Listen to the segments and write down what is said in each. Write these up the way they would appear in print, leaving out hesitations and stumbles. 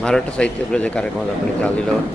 महाराष्ट्र साहित्य परिषद कार्यक्रमात आपण इथे आलेलो आहोत.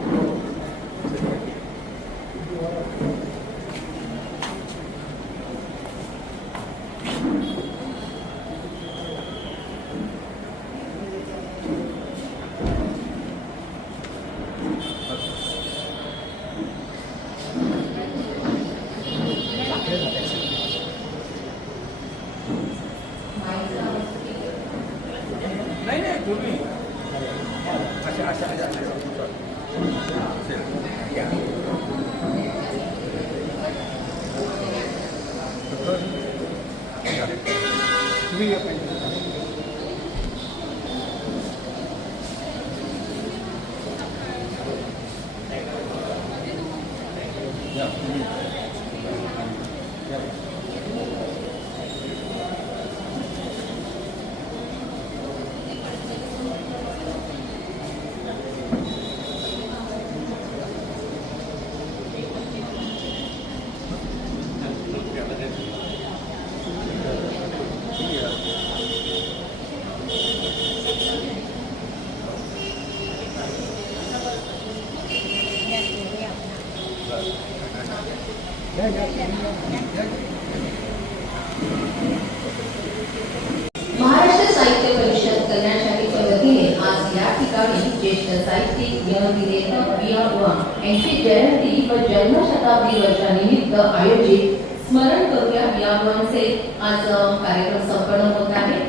महाराष्ट्र साहित्य परिषद कल्याण शाखेच्या वतीने आज या ठिकाणी ज्येष्ठ साहित्यिक लेखक बी.आर. बुवा यांची जयंती व जन्मशताब्दी वर्षानिमित्त आयोजित स्मरण करूया बी.आर. बुवांचे आज कार्यक्रम संपन्न होत आहे.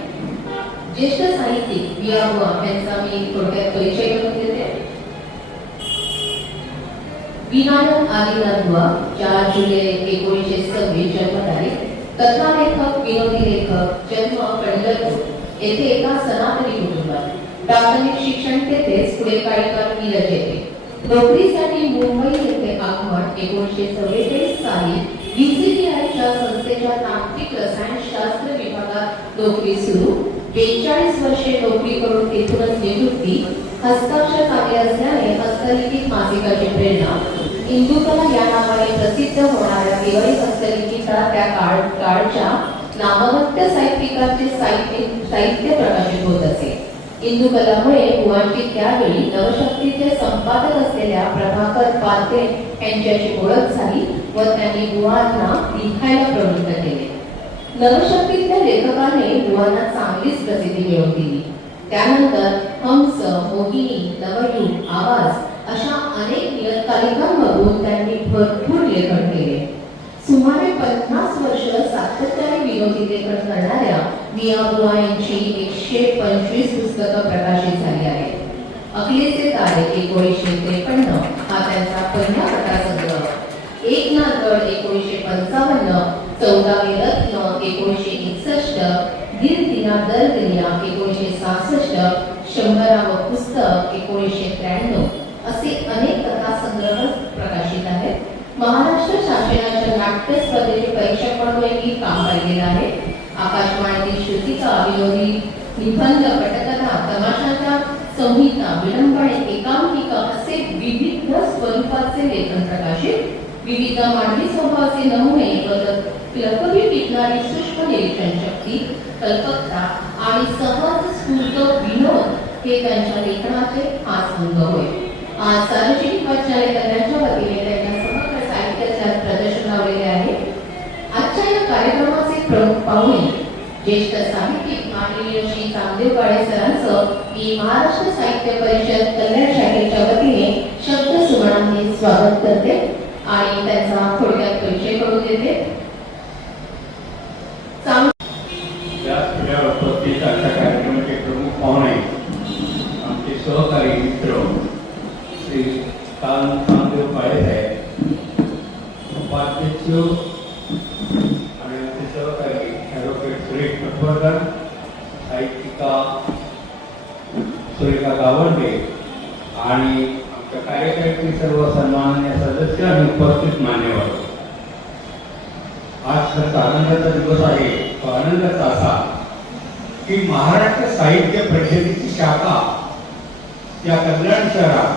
ज्येष्ठ साहित्यिक बी.आर. बुवा यांचा मी थोडक्यात परिचय करून देते. विनायक आदिनाथ बुवा 4 जुलै 1926 जन्मतारीख. कथालेखक, विनोदी लेखक, जन्म पंढरपूर येथे एका सनातनी कुटुंबात. प्राथमिक शिक्षण तेथेच, पुढे काही काळ मिरजेत. नोकरीसाठी मुंबई येथे आगमन. 1944 साली UCTIच्या संस्थेच्या तांत्रिक रसायनशास्त्र विभागात नोकरी सुरू. 42 वर्षे नोकरी करून तेथूनच निवृत्ती. हस्ताक्षर चांगले असल्याने हस्तलिखित मासिकाची प्रेरणा. इंदुकला या नावाने प्रसिद्ध होणाऱ्या दिवाळी हस्तलिखिता त्या काळच्या नामवंत साहित्यिकांचे साहित्य प्रकाशित होत असे. इंदुकलामुळे बुवांची त्यावेळी नवशक्तीचे संपादक असलेल्या प्रभाकर पालते यांच्याशी ओळख झाली व त्यांनी बुवांना लिहायला प्रवृत्त केले. नवशक्तीतल्या लेखकाने बुवांना चांगलीच प्रसिद्धी मिळवून दिली. त्यानंतर हंस, मोहिनी, नवयुग, आवाज अशा अनेक नियतकालिकांमधून त्यांनी भरपूर लेखन केले. सुमारे 50 वर्ष सातत्याने विनोदी लेखन करणाऱ्या बी.आर. बुवा यांची 125 पुस्तकं प्रकाशित झाली आहेत. अखिलेचे तारे 1953 हा त्यांचा पहिला कथासंग्रह. एकनाथगड 1955, 14वे रत्न 1961, दिल दिना दर दिया 1966, 100वे पुस्तक 1993 असे अनेक कथासंग्रह प्रकाशित आहेत. महाराष्ट्र शासनाच्या नाट्य स्पर्धेचे परीक्षक म्हणूनही काम पाहिलेलं आहे. आकाशवाणीतील श्रुतिका, विनोदी निबंध, पटकथा, तमाशाच्या संहिता, विडंबने, एकांकिका असे विविध स्वरूपाचे लेखन प्रकाशित. विविध मानवी स्वभावाचे नमुने व लपवी टिकणारी सूक्ष्म निरीक्षण शक्ती, कल्पकता आणि सहज स्फूर्त विनोद हे त्यांच्या लेखनाचे खास अंग होय. आज सार्वजनिक वाचनालय कल्याणच्या वतीने त्यांच्या समग्र साहित्याचे प्रदर्शन लावलेले आहे. आजच्या या कार्यक्रमाचे प्रमुख पाहुणे ज्येष्ठ साहित्यिक माननीय श्री कामदेव काळे सरांचं मी महाराष्ट्र साहित्य परिषद कल्याण शाखेच्या वतीने शब्द सुमनांनी स्वागत करते आणि त्यांचा थोडक्यात परिचय करून देते. कार्यक्रमाचे प्रमुख पाहुणे आमचे सहकारी मित्र श्री कामदेव काळे साहेब, उपाध्यक्ष आणि आमचे सहकारी ॲडव्होकेट सुरेश पटवर्धन, साहित्यिका सुरेखा गावंडे आणि आमच्या कार्यक्रमाचे सर्व सन्माननीय सदस्य आणि उपस्थित मान्यवर. आज खरंच आनंदाचा दिवस आहे. आनंदाचा असा की महाराष्ट्र साहित्य परिषदेची शाखा या कल्याण शहरात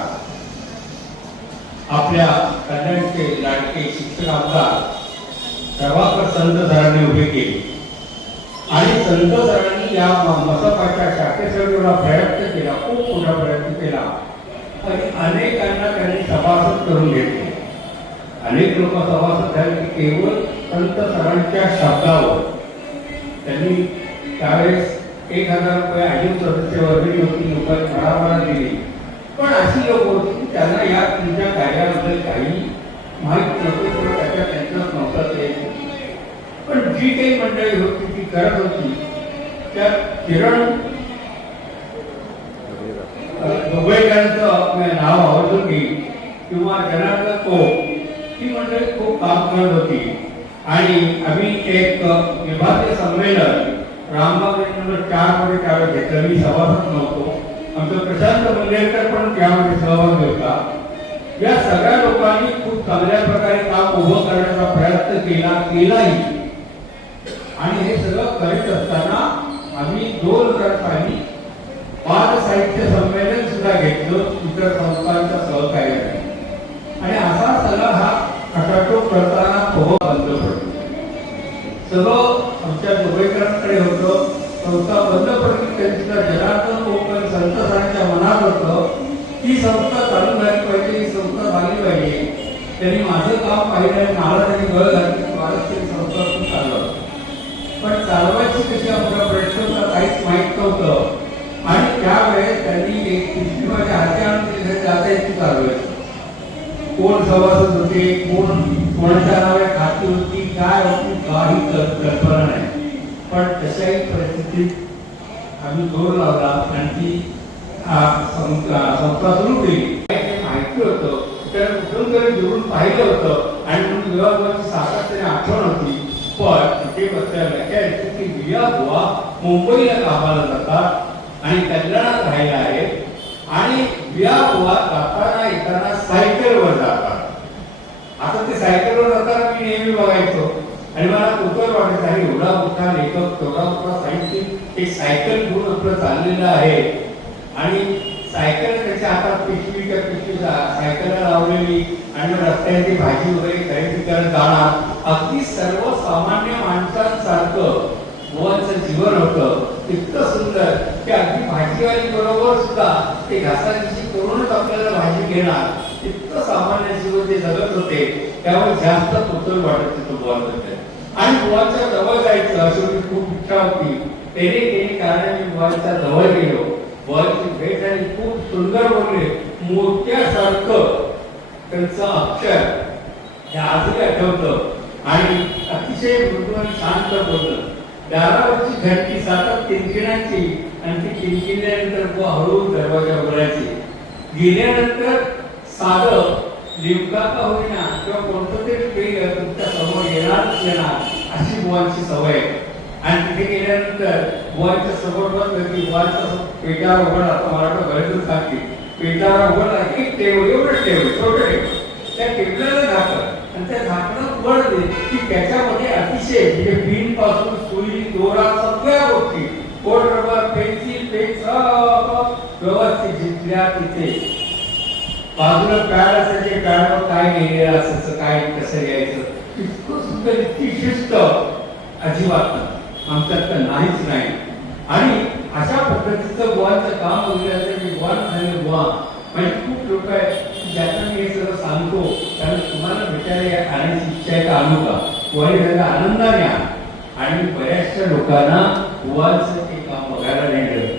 आपल्या कल्याणचे लाडके शिक्षक आमदार प्रभाकर संत सरांनी उभे केले आणि संत सरांनी लोकांनी या मसपाच्या शाखेसाठी प्रयत्न केला, खूप मोठा प्रयत्न केला आणि अनेकांना त्यांनी सभासद करून घेतले. अनेक लोक सभासद झाले की केवळ संत सरांच्या शब्दावर. त्यांनी त्यावेळेस 1000 रुपये आजीव सदस्य वर्गणी होती, लोकांनी भराभरा दिली. पण अशी लोक होती की त्यांना या तुमच्या कार्याबद्दल काही माहीत नव्हतं किंवा त्याच्या त्यांच्यात नव्हतं ते. पण जी काही मंडळी होती ती करत होती, त्यात किरण दुबईकरांचं नाव आवर्जून घेईल किंवा जनार्दन कोप, ही मंडळी खूप काम करत होती. आणि आम्ही एक विभागीय संमेलन रामबाग नंबर 4 मध्ये त्यावेळेस घेतलं. मी सभासद नव्हतो, आमचं प्रशांत मंडळकर पण त्यामध्ये सहभागी होता. या सगळ्या लोकांनी खूप चांगल्या प्रकारे काम उभं करण्याचा प्रयत्न केलाही. आणि हे सगळं करीत असताना आम्ही 2000 साली बाल साहित्य संमेलन सुद्धा घेतलं इतर संस्थांच्या सहकार्याने. आणि असा सगळा हा खटाटोप करताना पोह बंद पडतो. सगळं आमच्या दुबईकरांकडे होतं. संस्था बंद पडली तरी सुद्धा जनार्दन कोपन संत सरांच्या मनात होतं ही संस्था चालू झाली पाहिजे, ही संस्था झाली पाहिजे. त्यांनी माझं काम पाहिलं आणि मला त्यांनी गळ घातली, महाराष्ट्रीय संस्था चालवलं. पण चालवायची कशी आपला प्रश्न होता, काहीच माहीत नव्हतं. आणि त्यावेळेस त्यांनी एक पिशवी माझ्या हाती आणून जाता येते चालवायची. कोण सभासद होते, कोणाच्या नावे खाती होती, काय होती, काही कल्पना नाही. पण तशाही परिस्थितीत आम्ही जोर लावला आणि ती संस्था सुरू केली. माहिती होतं तर कुठून तरी दुरून पाहिलं होतं आणि म्हणून विभागाची सातत्याने आठवण होती. पण तिथे बसल्या लक्षात की विया बुवा मुंबईला कामाला जातात आणि कल्याणात राहिला आहे. आणि विया बुवा जाताना येताना सायकलवर जातात. आता ते सायकलवर जाताना मी नेहमी बघायचो आणि मला कुतूहल वाटत आहे, एवढा मोठा लेखक, एवढा मोठा साहित्यिक एक सायकल घेऊन आपलं चाललेलं आहे. आणि सायकल त्याच्या हातात पिशवीच्या पिशवीचा सायकलला लावलेली आणि रस्त्याची भाजी वगैरे खरेदी करत जाणार. अगदी सर्वसामान्य माणसांसारखं बुवांचं जीवन होतं. इतकं सुंदर की अगदी भाजीवाली बरोबर सुद्धा ते घासाघिशी करूनच आपल्याला भाजी घेणार, इतकं सामान्य जीवन ते जगत होते. त्यामुळे जास्त कुतूहल वाटत होतं बुवांबद्दल. आणि बुवांच्या जवळ जायचं अशी माझी खूप इच्छा होती. त्याने कारण मी बुवांच्या जवळ गेलो. बुवांची भेट आणि खूप सुंदर बोलले, मोत्यासारखं त्यांचं अक्षर हे आजही आठवतं. आणि अतिशय मृदू आणि शांत बोललं. दारावरची घंटी सातत किणकिणाची आणि ती किणकिणल्यानंतर बुवा हळू दरवाजा उघडायची. गेल्यानंतर साधं लिमका का होईना किंवा कोणतं तरी पेय तुमच्या समोर येणार अशी बुवांची सवय. आणि तिथे गेल्यानंतर बुवांच्या समोर बसलं की बुवांचा पेटावर उघडला. मला बरेच सांगते, पेटावर उघडला एक टेबल, एवढं टेबल, छोटं टेबल, त्या टेबलाला झाकण आणि त्या झाकणात उघडले की त्याच्यामध्ये अतिशय म्हणजे पिन पासून सुई, दोरा, सगळ्या गोष्टी, कोड रबर, पेन्सिल, पेन व्यवस्थित जिंकल्या. तिथे बाजूला पॅड असायचे, पॅडवर काय लिहिलेलं असायचं, काय कसं घ्यायचं, इतकं सुंदर, इतकी शिस्त अजिबात आमच्यात तर नाहीच नाही. आणि अशा पद्धतीचं बुवांचं काम वगैरे असेल मी बुवा झाले बुवा म्हणजे खूप लोक आहेत ज्यांना मी हे सगळं सांगतो कारण तुम्हाला भेटायला आणायची इच्छा आहे का आणू का, बुवाने त्याचा आनंदाने आण. आणि बऱ्याचशा लोकांना बुवांचं ते काम बघायला नाही मिळत.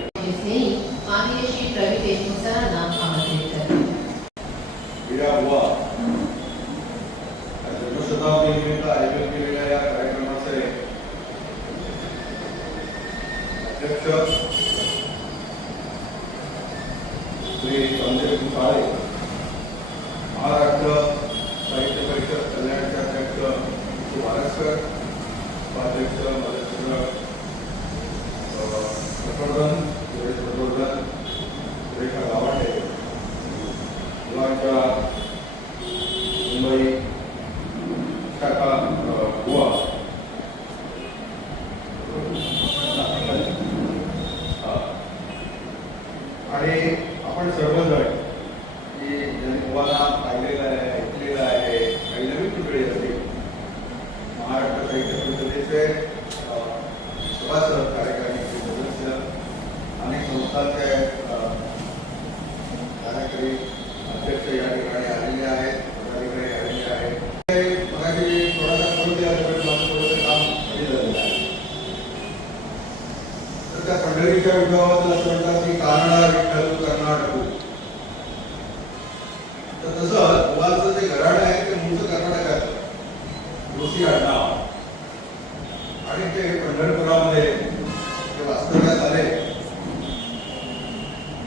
माननीय श्री रवी देशमुख सरांना आमंत्रित करते. बुवा जन्मशताब्दीनिमित्त आयोजित केलेल्या या कार्यक्रमाचे अध्यक्ष श्री संजय काळे, महाराष्ट्र साहित्य परिषद कल्याणचे अध्यक्ष श्री महाराष्ट्र उपाध्यक्ष मधेंद्र पटवर्धन, सुरेश पटवर्धन, सुरेखा गावाटे, मुलांच्या मुंबई शाखा गोवा आणि आपण सर्वजण की ज्यांनी गोवाला पाहिलेलं आहे, ऐकलेलं आहे, काही नवीन तुकडे असतील, महाराष्ट्र साहित्य परिषदेचे सभासद कार्यकारी संस्थांचे कार्यकारी अध्यक्ष या ठिकाणी आलेले आहेत, पदाधिकारी आलेले आहेत. मगाशी थोडासा करून दिल्यामुळे थोडंसं काम कमी झालेलं आहे. तर त्या पंढरीच्या विभागाबद्दल असं म्हणतात की कानडा विठ्ठल कर्नाटक. तर तसं गोवाचं जे घराणं आहे ते मूळचं कर्नाटकात जोशी आडनाव आणि ते पंढरपुरामध्ये ते वास्तव्यास आले.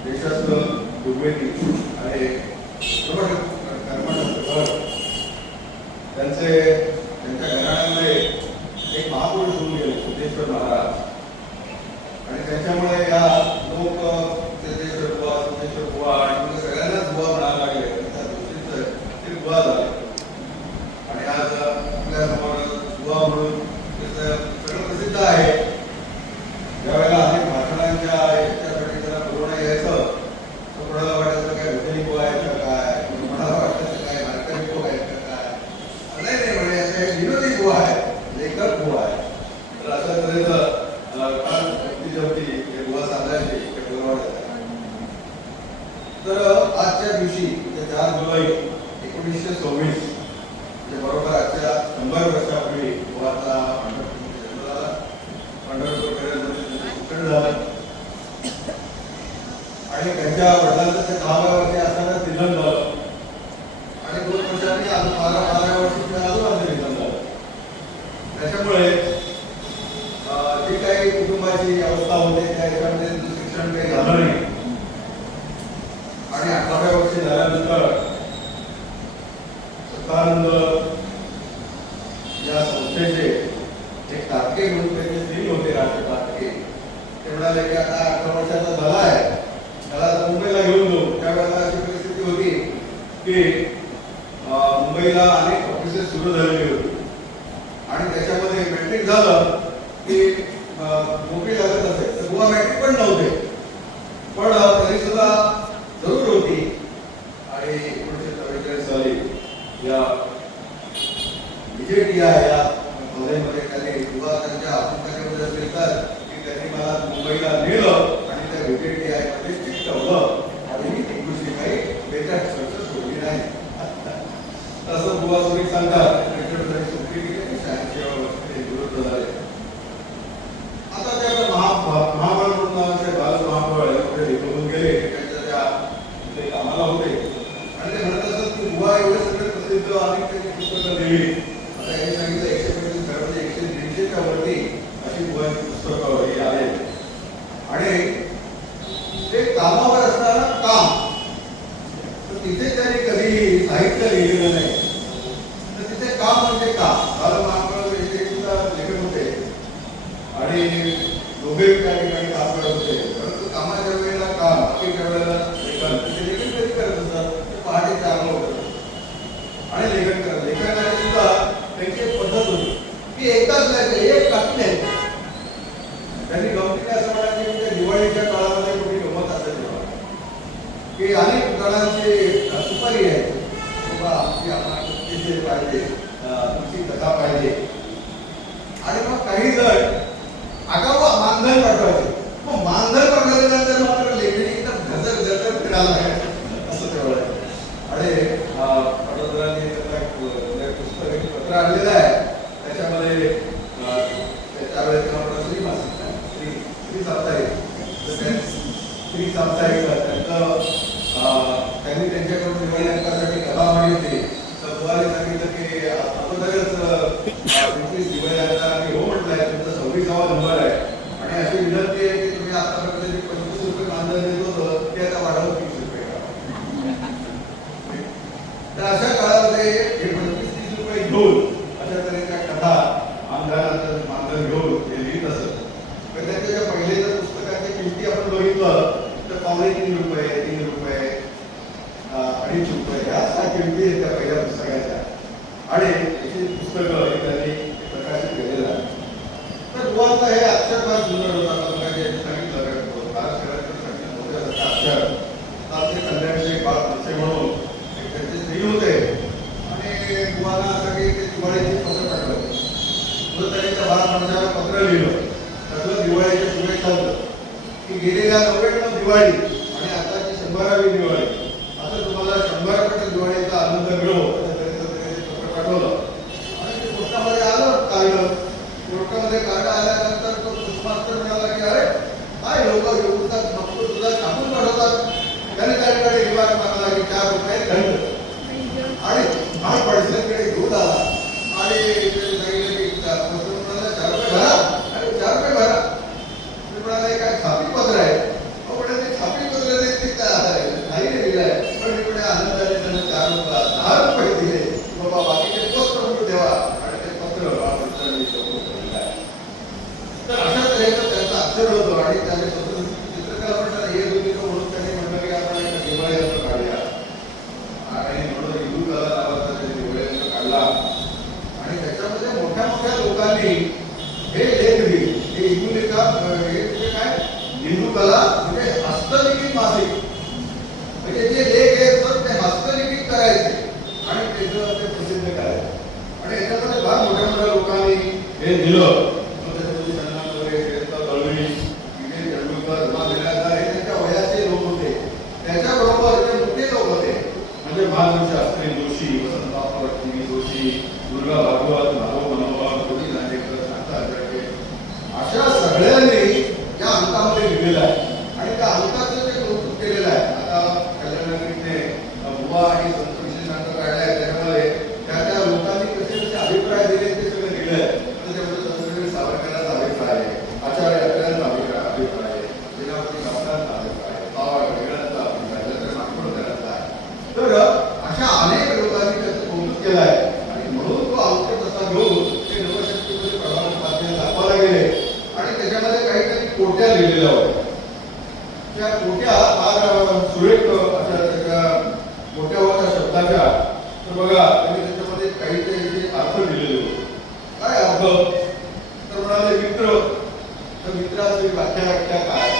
देशाचं दुर्वेदी आणि कर्मठ त्यांच्या घराण्यामध्ये एक महापुरुष होऊन गेले सिद्धेश्वर महाराज आणि त्याच्यामुळे या लोक सिद्धेश्वर बुवा आणि सगळ्यांनाच बुवा म्हणायला लागले. त्या गोष्टींचं ते बुवा झाले आणि आज आपल्या समोर बुवा म्हणून सगळं प्रसिद्ध आहे. ज्यावेळेला अनेक भाषणांच्या याच्यासाठी त्याला बोलवणं यायचं तर कोणाला वाटायचं काय भजनी बुवा आहेत का काय, कोणाला वाटायचं काय भारतीय बुवा आहेत का काय. नाही म्हणजे असे विनोदी बुवा आहेत, लेखक बुवा आहेत. तर अशा तऱ्हेचं फार व्यक्तीजवळी हे बुवा सांगायचे ते बोलवायचं. तर आजच्या दिवशी म्हणजे 4 जुलै 1926 बरोबर आजच्या 100 वर्षापूर्वी बुवाचा पंढरपूर झालं आणि त्यांच्या वडिलांचं ते 10व्या वर्षी असताना निधन झालं आणि 2 वर्षांनी 12व्या वर्षी आजोबांचं निधन झालं. त्याच्यामुळे जी काही कुटुंबाची अवस्था होते त्या याच्यामध्ये शिक्षण काही झालं नाही आणि 18व्या वर्षी झाल्यानंतर सत्तानंद या संस्थेचे एक तात्के म्हणून त्यांचे स्त्री होते राष्ट्र तात्के. ते म्हणाले की आता 18 वर्षाचा झाला आहे, त्याला मुंबईला घेऊन जाऊ. त्यावेळेला अशी परिस्थिती होती की मुंबईला अनेक ऑफिसेस सुरू झालेली होती आणि त्याच्यामध्ये मॅट्रिक झालं की नोकरी लागत असेल. तर बुवा मॅट्रिक पण नव्हते पण तरी सुद्धा जरूर होती आणि 1944 साली या विजयटिया या कॉलेजमध्ये त्यांनी बुवा त्यांच्या आत्मकथेमध्ये असं लिहितात की त्यांनी मला मुंबईला नेलं आणि त्या विजयटियामध्ये चिकटवलं आणि मी ती गोष्टी काही बेकार खर्च सोडली नाही. तसं बुवा सुरेख सांगतात सुट्टी केली 86व्या वर्षी ते विरुद्ध झाले. आता त्या महाबळ म्हणून बाल महाबळ निघून गेले त्यांच्या त्या कामाला होते आणि ते म्हणत असत की बुवा एवढे सगळे प्रसिद्ध अनेक त्यांनी पुस्तकं लिहिली. आता यांनी सांगितलं 125 घरामध्ये 150च्या वरती अशी बुवांची पुस्तकं ही आले आणि ते कामावर असताना काम तर तिथे त्यांनी कधी साहित्य लिहिलेलं नाही. तर तिथे काम म्हणजे काम. बाल महाबळ हे सुद्धा लेखक होते आणि दोघे त्या ठिकाणी काम करत होते. परंतु कामाच्या वेळेला काम, बाकीच्या वेळेला लेखन. ते लेखन कधी करत असतात ते पहाटे 4 ला उठत आणि लेखन करत. लेखनाची सुद्धा त्यांची एक पद्धत होती की एकदाच लिहायचं, एक टाकले. त्यांनी गमतीने असं म्हणायचे की त्या दिवाळीच्या काळामध्ये मोठी गमत असेल तेव्हा की अनेक जणांची सुपारी आहे किंवा आपली आम्हाला पाहिजे, तुमची कथा पाहिजे आणि मग काही जण आगाऊ मानधन पाठवायचे. मग मानधन पाठवल्यानंतर मात्र लेखणी एकदम गजर फिरायला लागायचं असं तेवढं आहे. आणि वडोदरांनी पुस्तक एक पत्र आणलेलं आहे. त्याच्यामध्ये त्यावेळेस श्री साप्ताहिक त्यांचं त्यांनी त्यांच्याकडून दिवाळी कथा मांडली. तर बुवाने सांगितलं की अगोदरच 25 दिवाळी हो म्हटलंय, तुमचा 26वा नंबर आहे आणि अशी विनंती आहे की तुम्ही आतापर्यंत 25 रुपये मानधन देत होतं ते आता वाढवून 30 रुपये करा. तर अशा काळामध्ये हे 25-30 रुपये घेऊन अशा तऱ्हेच्या कथा आमदारांचं मानधन घेऊन ते लिहित असत. पण त्यांच्या ज्या पहिले जर पुस्तकांच्या किमती आपण बघितलं तर 3.5 रुपये, 3 रुपये, 2.5 रुपये ह्या किमती आहेत त्या पहिल्या पुस्तकाच्या आणि याची पुस्तकं त्यांनी प्रकाशित केलेलं आहे. तर बुवांचा हे अक्षर फार सुंदर होता. सांगितलं अक्षर तात्या कल्याणचे बाळसे म्हणून त्यांचे स्त्री होते आणि बुवांना सगळी दिवाळीची पत्र पाठवली. त्यांनी त्या बाळ माणसाला पत्र लिहिलं, त्यातलं दिवाळीच्या शुभेच्छा होतं की गेलेल्या 99 दिवाळी आणि आताची 100वी दिवाळी, आता तुम्हाला 100 पट दिवाळीचा आनंद मिळो पत्र पाठवलं आणि ते पोस्टामध्ये आलं कार्ड. कोर्टामध्ये कार्ड आल्यानंतर तो पोस्टमास्टर म्हणाला की अरे काय लोक येऊन तुला छापून पाठवतात. त्याने त्याकडे विभाग मागला की 4 रुपये दंड आणि हा पडसरकडे घेऊन आला आणि सांगितलं की पोस्टमास्टरला 4 रुपये भरा आणि 4 रुपये भरा. म्हणाले काय छापी पत्र आहे. ते छापी पत्र ते काय नाही दिलंय पण इकडे आनंदाने त्यांना 10 रुपये दिले. बाबा बाकीचे पोस्ट करून ठेवा आणि ते पत्र तर अशा तऱ्हेचं त्यांचा अक्षर होतो आणि त्याने चित्रकला म्हणतात हे दोन्ही म्हणून त्यांनी म्हटलं की आपण एक दिवाळी असं काढूया आणि म्हणून हिंदू कला नावाचा त्यांनी दिवाळी असं काढला आणि त्याच्यामध्ये मोठ्या मोठ्या लोकांनी हे लेख दिले. हे हिंदू लेखा हे काय हिंदू कला म्हणजे हस्तलिखित मासिक म्हणजे जे लेख आहेत तर ते हस्तलिखित करायचे आणि त्याचं ते प्रसिद्ध करायचे आणि याच्यामध्ये फार मोठ्या मोठ्या लोकांनी हे दिलं. त्यांच्या वयाचे लोक होते. त्याच्याबरोबर जे मोठे लोक होते म्हणजे महादेव शास्त्री जोशी, वसंतराव जोशी, दुर्गा भागवत, भाऊ मनोहर, कोटी नांदेकर, शांता आजरके अशा सगळ्यांनी या अंकामध्ये लिहिलेलं आहे आणि त्या अंकाचं ते कौतुक केलेलं आहे. आता कल्याणनगरीने बुवा आणि संत विशेषांक काढला आहे त्याच्यामध्ये त्या लोकांनी कसे कसे अभिप्राय दिले ते सगळं लिहिलं आहे. त्याच्यामध्ये संत सावरकरांचा अभिप्राय आहे, आचार्य अत्र्यांचा अभिप्राय आहे, सेनापती गावकरांचा अभिप्राय आहे, बाबा वेगळ्यांचा अभिप्राय आहे, तर नागपूरकरांचा आहे. तर अशा अनेक लोकांनी त्याचं कौतुक केलं आहे आणि म्हणून तो अंक तसा घेऊन ते नवशक्तीमध्ये प्रभावित माध्यम दाखवायला गेले आणि त्याच्यामध्ये काहीतरी कोट्या लिहिलेल्या होत्या. त्या कोट्या फार सुरेख अशा त्याच्या मोठ्या होत्या शब्दाच्या. तर बघा त्यांनी त्याच्यामध्ये काहीतरी अर्थ लिहिलेले होते. काय अर्थ तर म्हणाले मित्र. तर मित्राची व्याख्या काय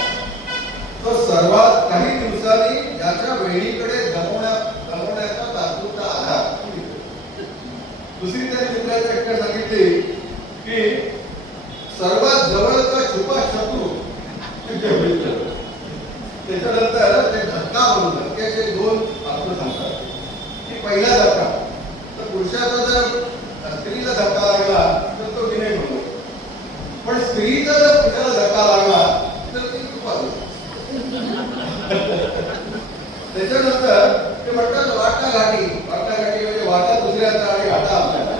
तर सर्वात काही दिवसांनी ज्याच्या बहिणीकडे गमवण्याचा तात्पुरता आधार. दुसरी त्यांनी मित्राची व्याख्या सांगितली की सर्वात जवळचा छुपा शत्रू म्हणजे मित्र. त्याच्यानंतर ते धक्का म्हणून धक्क्याचे 2 अर्थ सांगतात की पहिला धक्का तर पुरुषाचा जर स्त्रीला धक्का लागला तर तो विनय म्हणतो पण स्त्रीचा जर पुरुषाला धक्का लागला तर ती कृपा होते. त्याच्यानंतर ते म्हणतात वाटाघाटी. वाटाघाटी म्हणजे वाटा दुसऱ्याचा आणि घाटा आपल्याला.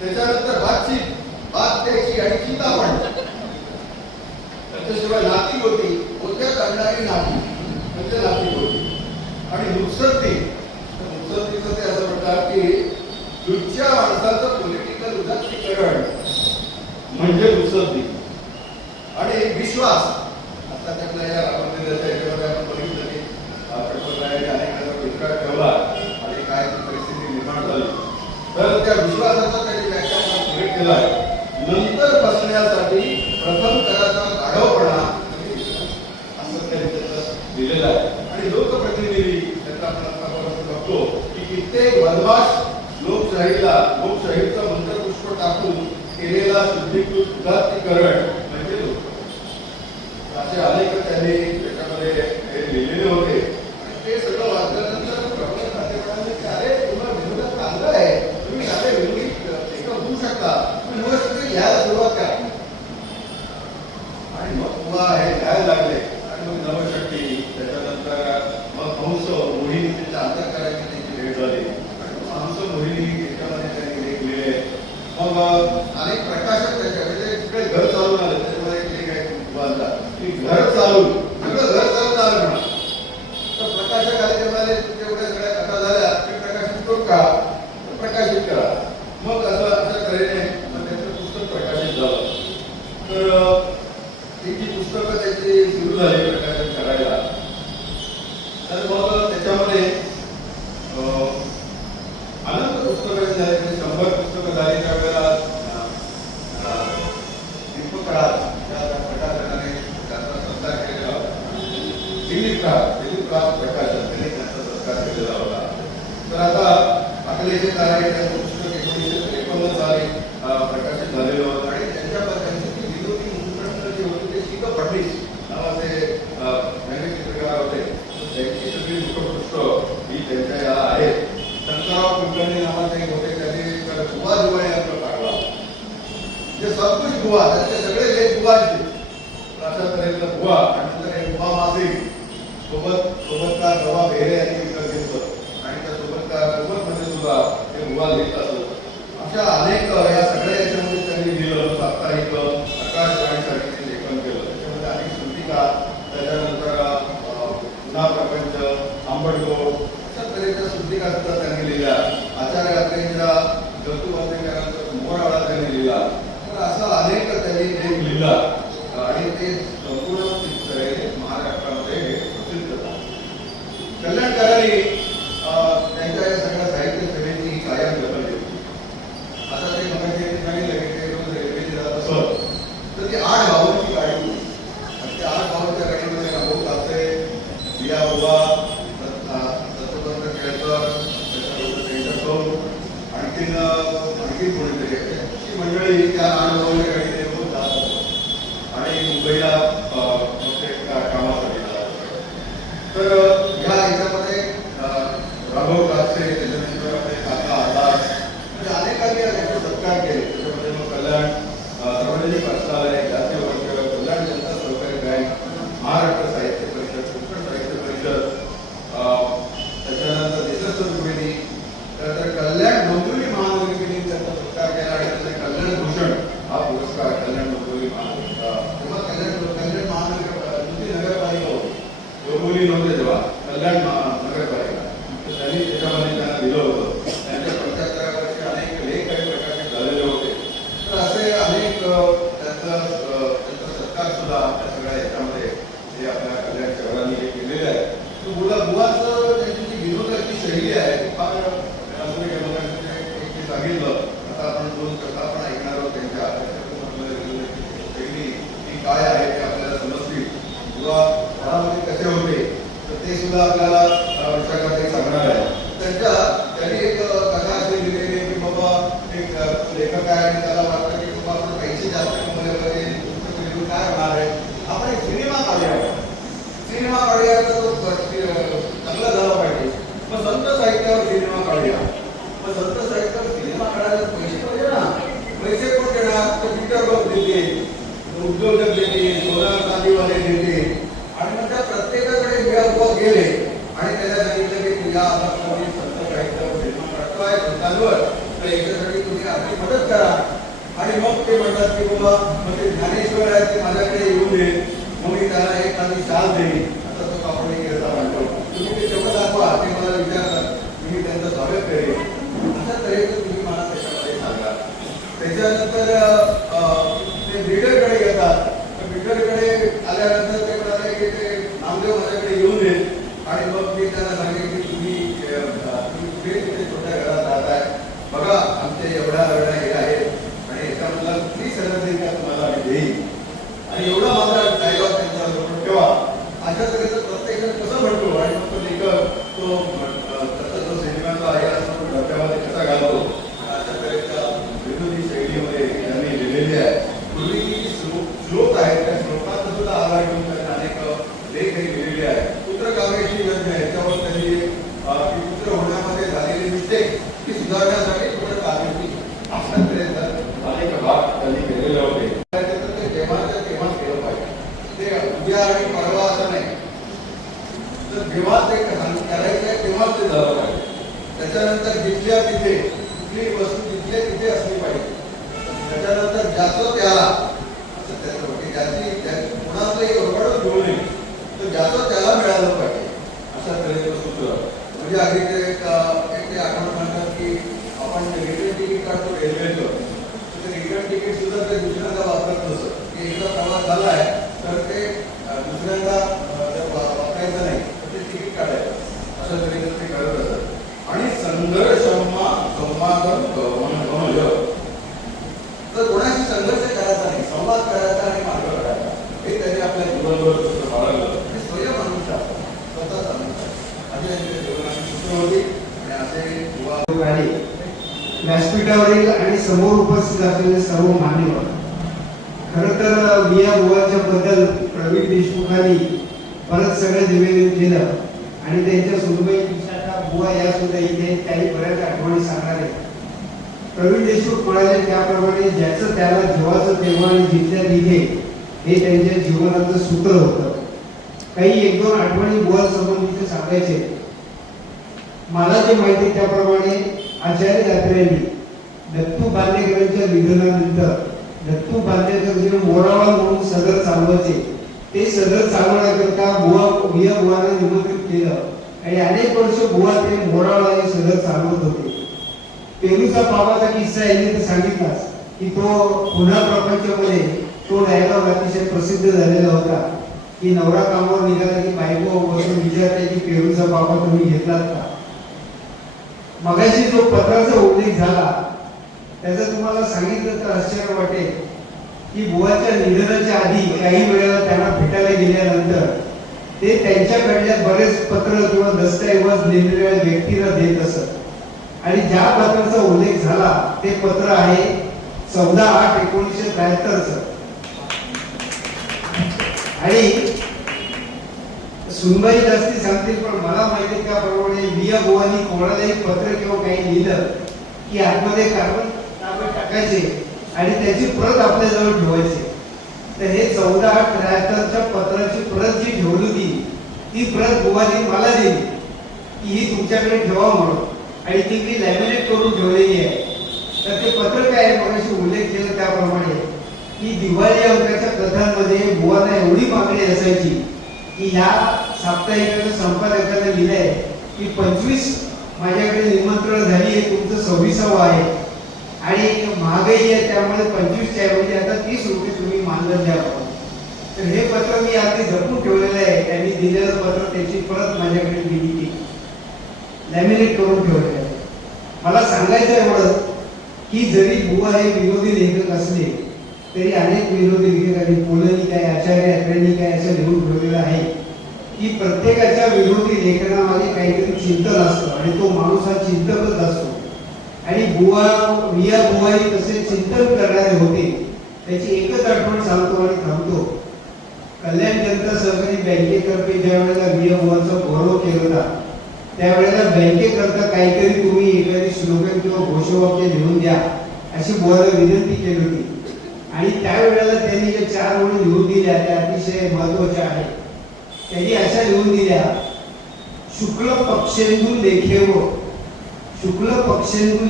त्याच्यानंतर बातचीत, बात द्यायची आणि चिंता पण. त्याच्याशिवाय नाती होती, होत्यात आणणारी नाती म्हणजे नाती होती आणि नुकसती. नुकसतीचं ते असं म्हणतात की दुसऱ्या माणसाचं पॉलिटिकल उदात्तीकरण म्हणजे नुकसती आणि विश्वास. आता त्यातल्या या रामदेवाच्या याच्यामध्ये आपण बघितलं की पेपरला अनेक विश्वास ठेवला आणि काय परिस्थिती निर्माण झाली तर त्या विश्वासाचा त्यांनी व्याख्या उल्लेख केला आहे. नंतर बसण्यासाठी प्रथम कराचा गाढवपणा असं त्यांनी त्याचं दिलेलं आहे. आणि लोकप्रतिनिधी त्याचा आपण बघतो की कित्येक बदमाश लोकशाहीचं मंत्रपुष्प टाकून केलेला शुद्धीकृत उदात्तीकरण म्हणजे लोक. असे अनेक त्यांनी त्याच्यामध्ये हे लिहिलेले होते आणि ते सगळं वाचल्यानंतर प्रबळ खाते म्हणाले की अरे तुम्हाला विरोधात चांगलं आहे, तुम्ही साधे विरोधी एकत्र होऊ शकता, तुम्ही नवशक्ती घ्यायला सुरुवात करा. आणि मग पुन्हा हे घ्यायला लागले आणि मग नवशक्ती त्याच्यानंतर मग हंस मोहिनी त्यांच्या अंतःकरणाची त्यांची भेट झाली आणि हंस मोहिनी त्याच्यामध्ये त्यांनी लेख लिहिले. मग अनेक प्रकाशक त्याच्यामध्ये तिकडे घर चालून आले. त्याच्यामध्ये एक लेख आहे की घर चालून सगळं घर चालून आलं म्हणा. तर प्रकाशक आले ते म्हणाले जेवढ्या सगळ्या कथा झाल्या ते प्रकाशित करू का, प्रकाशित करा. मग असं अशा तऱ्हेने त्याचं पुस्तक प्रकाशित झालं. तर ही जी पुस्तकं त्याची सुरू झाली प्रकाशित करायला. तर मग त्याच्यामध्ये अनंत पुस्तकं झाली, 100 पुस्तकं झाली. त्यावेळेला दीपक राज या प्रकाशनाने त्यांचा सत्कार केलेला होता. दिलीप राज प्रकाशन त्यांनी त्यांचा सत्कार केलेला होता. तर आता अकलेचे तारे त्यांचं पुस्तक 1953 साली प्रकाशित झालेलं होतं आणि त्यांची विनोदी मुद्रण जे होते ते शिकपट नावाचे चित्रकार होते. त्यांची सगळी मुखपृष्ठ ही त्यांच्या याला आहेत. शंकरराव कुलकर्णी नावाचे एक होते, त्यांनी बुवा जुवा या काढला. जे सब कुछ बुवा, त्याचे सगळे लेख बुवांचे. अशा तऱ्हेचा बुवा आणि नंतर बुवा मासिक सोबतकार बाबा बेहरे यांनी विकत घेतलं आणि त्या सोबत मध्ये सुद्धा ते बुवा लिहित असत. अशा अनेक या सगळ्या याच्यामध्ये त्यांनी लिहिलं. साप्ताहिक आकाशवाणीसाठी ते लेखन केलं. त्याच्यामध्ये अनेक श्रुतिका, त्याच्यानंतर पुन्हा प्रपंच, आंबटगोळ अशा तऱ्हेच्या श्रुतिका सुद्धा त्यांनी लिहिल्या. आचार्य अत्रेंच्या जतुबंधेकरांचा मोहराळा त्यांनी लिहिला. तर असं अनेक त्यांनी लेख लिहिला आणि ते संपूर्ण महाराष्ट्रामध्ये हे प्रसिद्ध झाले. कल्याणकारांनी त्यांच्या या सगळ्या साहित्य सेवेची ही कायम दखल घेतली. आता ते म्हणजे सांगितलं की ते रोज रेल्वेने जात असत तर ती 8 भावांची गाडी होती आणि त्या 8 भावांच्या गाडीमध्ये रामभाऊ कापसे, बिया बुवा, दत्तोपंत केळकर, आणखी कोणीतरी अशी मंडळी त्या 8 भावांच्या गाडीने रोज जात असत आणि मुंबईला कामासाठी जात असत. तर ह्या याच्यामध्ये रामभाऊ कापसे, त्याच्यानंतर आपले काका आदास म्हणजे अनेकांनी त्यांचे सत्कार केले. त्याच्यामध्ये मग कल्याण सार्वजनिक वाचनालय, जातीय वर्ग, कल्याण जनता सहकारी बँक, महाराष्ट्र साहित्य परिषद, कोकण साहित्य परिषद, त्याच्यानंतर देशस्थ त्रिवेदी, त्यानंतर कल्याण डोंबिवली महानगरपालिकेने त्यांचा सत्कार केला आणि त्याचा कल्याण भूषण हा पुरस्कार कल्याण डोंबिवली महानगरपालिका, तेव्हा कल्याण महानगरपालिका नगरपालिका होती, डोंबिवली नव्हते तेव्हा, कल्याण नगरपालिका, त्यांनी त्याच्यामध्ये त्यांना दिलं होतं. त्यांच्या 75व्या वर्षी अनेक लेख काही प्रकारचे झालेले होते. तर असे अनेक त्यांचा सत्कार सुद्धा त्या सगळ्या याच्यामध्ये जे आपल्या कल्याण शहरांनी हे केलेले आहे. बुवाचं त्यांची जी विनोदाची शैली आहे ती फार सांगितलं. आता आपण 2 कथा पण ऐकणार आहोत त्यांच्या. शैली ही काय आहे ते आपल्याला समजतील. बुवा घरामध्ये कसे होते तर ते सुद्धा आपल्याला विचाराकडे सांगणार आहे. त्यांनी एक कथा अशी लिहिलेली आहे की बाबा एक लेखक आहे आणि त्याला वाटतं की बाबा आपण पैसे जास्त कमवले पाहिजे, काय होणार आहे, आपण एक सिनेमा काढूया. सिनेमा काढूया तर तो चांगला झाला पाहिजे. मग संत साहित्यावर सिनेमा काढूया. मग संत साहित्यावर सिनेमा काढायला पैसे पाहिजे ना. पैसे कोण देणार? तर विकत देते, उद्योजक देते, सोनार चांदीवाले देते. आणि मग त्या प्रत्येकाकडे गेले आणि त्याला सांगितलं की तुझ्या आवाजामध्ये संत साहित्यावर सिनेमा काढतोय संतांवर, तर याच्यासाठी तुम्ही आर्थिक मदत करा. आणि मग ते म्हणतात की बाबा मग ते ज्ञानेश्वर आहेत ते माझ्याकडे येऊन दे, मग मी त्याला एक आधी शाल देईन. आता तो कापडी घेता म्हणतो, तुम्ही ते तेवढं दाखवा, ते मला विचारतात, तुम्ही त्यांचं स्वागत करेन. अशा तऱ्हेचं तुम्ही मला त्याच्यामध्ये सांगा. त्याच्यानंतर ते बिल्डरकडे येतात. तर बिल्डरकडे आल्यानंतर ते म्हणाले की ते नामदेव माझ्याकडे येऊन दे. आणि मग मी त्यांना सांगेन की तुम्ही कुठे तिथे छोट्या घरात राहताय, बघा आमचे एवढ्या हे आहेत आणि याच्यामधला कुठली सरहद्द का तुम्हाला आम्ही देईन. आणि एवढा माझा डायलॉग त्यांच्याबरोबर ठेवा. अशा तऱ्हेचं प्रत्येक कसं म्हणतो आणि मग तो लेखक तो सिनेमाचा आहे असं डोक्यामध्ये कसा घालतो. अशा तऱ्हेच्या विनोदी शैलीमध्ये त्यांनी लिहिलेली आहे. पूर्वी श्लोक आहेत, त्या श्लोकांचा सुद्धा आधार घेऊन त्यांनी अनेक लेख लिहिलेले आहेत. पुत्र काव्याची योजना आहे, त्यावर त्यांनी पुत्र होण्यामध्ये झालेली मिस्टेक ती सुधारण्यासाठी पुत्र काव्याची अशा तऱ्हेचा अनेक भाग त्यांनी केलेले होते. ते जेव्हाच्या तेव्हा केलं पाहिजे. ते उद्या आणि परवा असं नाही, तर जेव्हा ते करायचं आहे तेव्हाच ते झालं पाहिजे. त्याच्यानंतर जिथल्या तिथे कुठली वस्तू जिथल्या तिथे असली पाहिजे. त्याच्यानंतर ज्याचं त्याला असं त्याचं ज्याची कोणाचंही रोकडच घेऊ नये, तर ज्याचं त्याला मिळालं पाहिजे अशा तऱ्हेचं सूत्र. म्हणजे अगदी ते आठवण म्हणतात की आपण रिटर्न तिकीट काढतो रेल्वेचं, तर रिटर्न तिकीट सुद्धा ते दुसऱ्यांदा वापरत नसतं की एकदा प्रवास झाला आहे तर ते दुसऱ्यांदा वापरायचं नाही, तर ते तिकीट काढायचं. अशा तऱ्हेचं ते करत असत. आणि संघर्ष तर कोणाशी संघर्ष करायचा नाही, संवाद करायचा आणि मार्ग काढायचा. हे त्यांनी आपल्या जीवनभर बाळगलं. हे स्वयं मनुष्य स्वतःच मनुष्य असे जीवनाची सूत्र होती. आणि असे व्यासपीठावरील आणि समोर उपस्थित असलेले सर्व मान्यवर, खरं तर मिया बुवाच्या बद्दल प्रवीण देशमुखांनी परत सगळं निवेदन केलं आणि त्यांच्या सुनबाई विशाखा बुवा या सुद्धा इथे काही बऱ्याच आठवणी सांगणार आहेत. प्रवीण देशमुख म्हणाले त्याप्रमाणे ज्याचं त्याला जेव्हाचं तेव्हा आणि जिथल्या तिथे हे त्यांच्या जीवनाचं सूत्र होतं. काही एक दोन आठवणी बुवा संबंधीचे सांगायचे. मला जे माहिती त्याप्रमाणे आचार्य दात्रेंनी दत्तू बांदेकरांच्या निधनानंतर दत्तू बांदेकर जे मोराळा म्हणून सदर चालवायचे ते सदर चालवण्याकरता मिया बुवांना निमंत्रित केलं आणि अनेक वर्ष बुवा ते मोराळा हे सदर चालवत होते. पेरूचा बाबाचा किस्सा यांनी तर सांगितलाच की तो पुन्हा प्रपंचमध्ये तो डायलॉग अतिशय प्रसिद्ध झालेला होता की नवरा कामावर निघाला की बायको बसून विचारते की पेरूचा बाबा तुम्ही घेतलात का. मगाशी जो पत्राचा उल्लेख झाला त्याचा तुम्हाला सांगितलं तर आश्चर्य वाटेल की बुवाच्या निधनाच्या आधी काही वेळेला त्यांना भेटायला गेल्यानंतर ते त्यांच्याकडल्या बरेच पत्र किंवा दस्तऐवज निरनिराळ्या व्यक्तीला देत असत आणि ज्या पत्राचा उल्लेख झाला ते पत्र आहे 14/8/1973 आणि सुनबाई जास्ती सांगतील पण मला माहिती त्याप्रमाणे मिया बुवांनी कोणालाही पत्र किंवा काही लिहिलं की आतमध्ये कार्बन टाकायचे आणि त्याची प्रत आपल्या जवळ ठेवायची. तर हे 14/8/73च्या पत्राची प्रत जी ठेवली होती ती प्रत बुवानी मला दिली की ही तुमच्याकडे ठेवा म्हणून आणि ती मी लॅमिनेट करून ठेवलेली आहे. तर ते पत्र काय आहे मगाशी उल्लेख केला त्याप्रमाणे की दिवाळी अंकाच्या कथांमध्ये बुवांना एवढी मागणी असायची की ह्या साप्ताहिकाच्या संपादकाने लिहिलंय की 25 माझ्याकडे निमंत्रण झाली आहे, तुमचं 26वा आहे आणि महागाई आहे त्यामुळे 25च्या ऐवजी आता 30 रुपये तुम्ही मानधन द्या. तर हे पत्र मी अगदी जपून ठेवलेलं आहे. त्यांनी दिलेलं पत्र त्याची परत माझ्याकडे दिली की लॅमिनेट करून ठेवलेलं आहे. मला सांगायचं एवढं की जरी बुवा हे विनोदी लेखक असले तरी अनेक विनोदी लेखकांनी पुलंनी काय आचार्य अत्रेंनी काय असं लिहून ठेवलेलं आहे की प्रत्येकाच्या विनोदी लेखनामध्ये काहीतरी चिंतन असतं आणि तो माणूस हा चिंतकच असतो आणि मिया बुवाही तसे चिंतन करणारे होते. त्याची एकच आठवण सांगतो आणि थांबतो. कल्याण जनता सहकारी बँकेतर्फे ज्या वेळेला मिया बुवांचा गौरव केला होता त्यावेळेला बँकेकरता काहीतरी तुम्ही एखादी स्लोगन किंवा घोषवाक्य लिहून द्या अशी बुवाला विनंती केली होती आणि त्यावेळेला त्यांनी जे 4 ओळी लिहून दिल्या त्या अतिशय महत्वाच्या आहेत. त्यांनी अशा लिहून दिल्या शुक्ल पक्षेंदू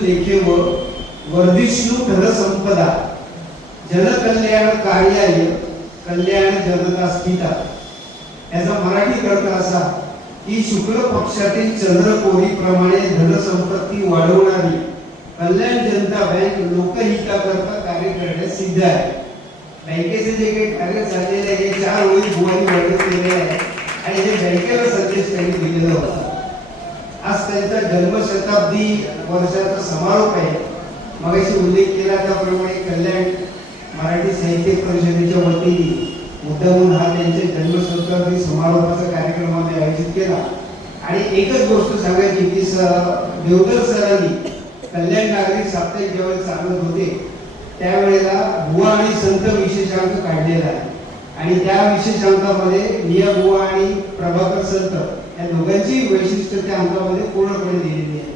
लेखेव वर्धिष्णू धनसंपदा जनकल्याण कार्याय कल्याण जनता स्थिता. याचा मराठी अर्थ असा की शुक्ल पक्षातील चंद्रकोरीप्रमाणे धनसंपत्ती वाढवणारी कल्याण जनता बँक लोकहिताकरता कार्य करण्यास सिद्ध आहे. बँकेचे जे काही कार्य चाललेले आहे 4 ओळी बुवांनी वर्णन केलेले आहे आणि हे बँकेला संदेश त्यांनी दिलेला होता. आज त्यांचा जन्मशताब्दी वर्षाचा समारोप आहे. मगाशी उल्लेख केला त्याप्रमाणे कल्याण मराठी साहित्य परिषदेच्या वतीने मुद्दामून हा त्यांच्या जन्मशताब्दी समारोपाचा कार्यक्रम आम्ही आयोजित केला आणि एकच गोष्ट सांगायची की देवधर सरांनी कल्याण नागरिक साप्ताहिक ज्यावेळेस चालवत होते त्यावेळेला बुवा आणि संत विशेषांक काढलेला आहे आणि त्या विशेषांकामध्ये मिया बुवा आणि प्रभाकर संत या दोघांची वैशिष्ट्य त्या अंकामध्ये पूर्णपणे दिलेली आहे.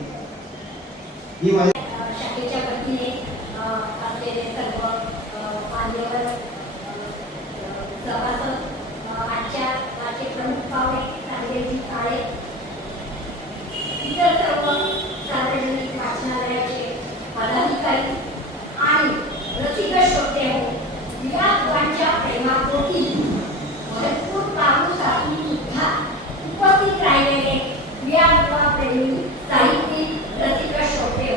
ही माझी शाखेच्या वतीने असलेले सर्व मान्यवर सभासद, आजच्या माझे प्रमुख पाहुणे संजयजी काळे, इतर सर्व सार्वजनिक वाचनालयाचे पदाधिकारी आणि रसिक श्रोते या बुवांच्या प्रेमापोटी भरपूर कामासाठी सुद्धा उपस्थित राहिलेले या बुवा प्रेमी साहित्यिक रसिक श्रोते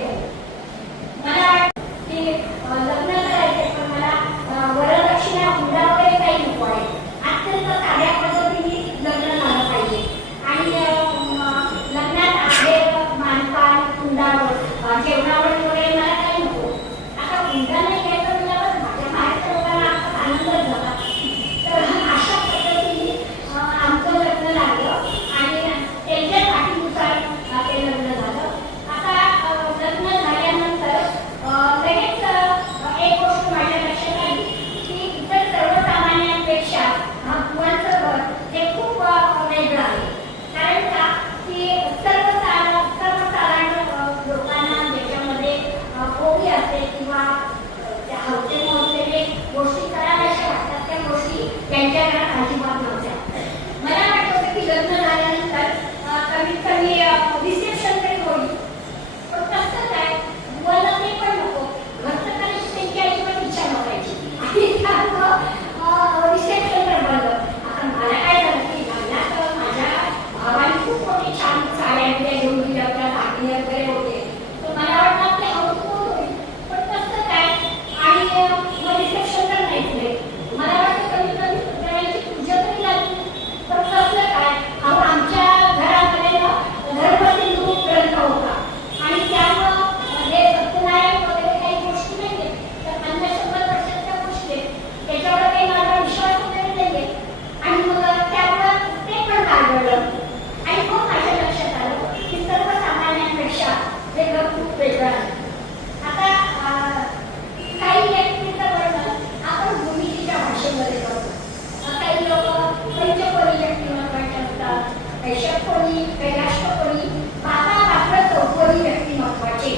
कैशव कोळी, कैलाश कोळी, बाबा मात्र चौकोनी व्यक्तिमत्वाचे.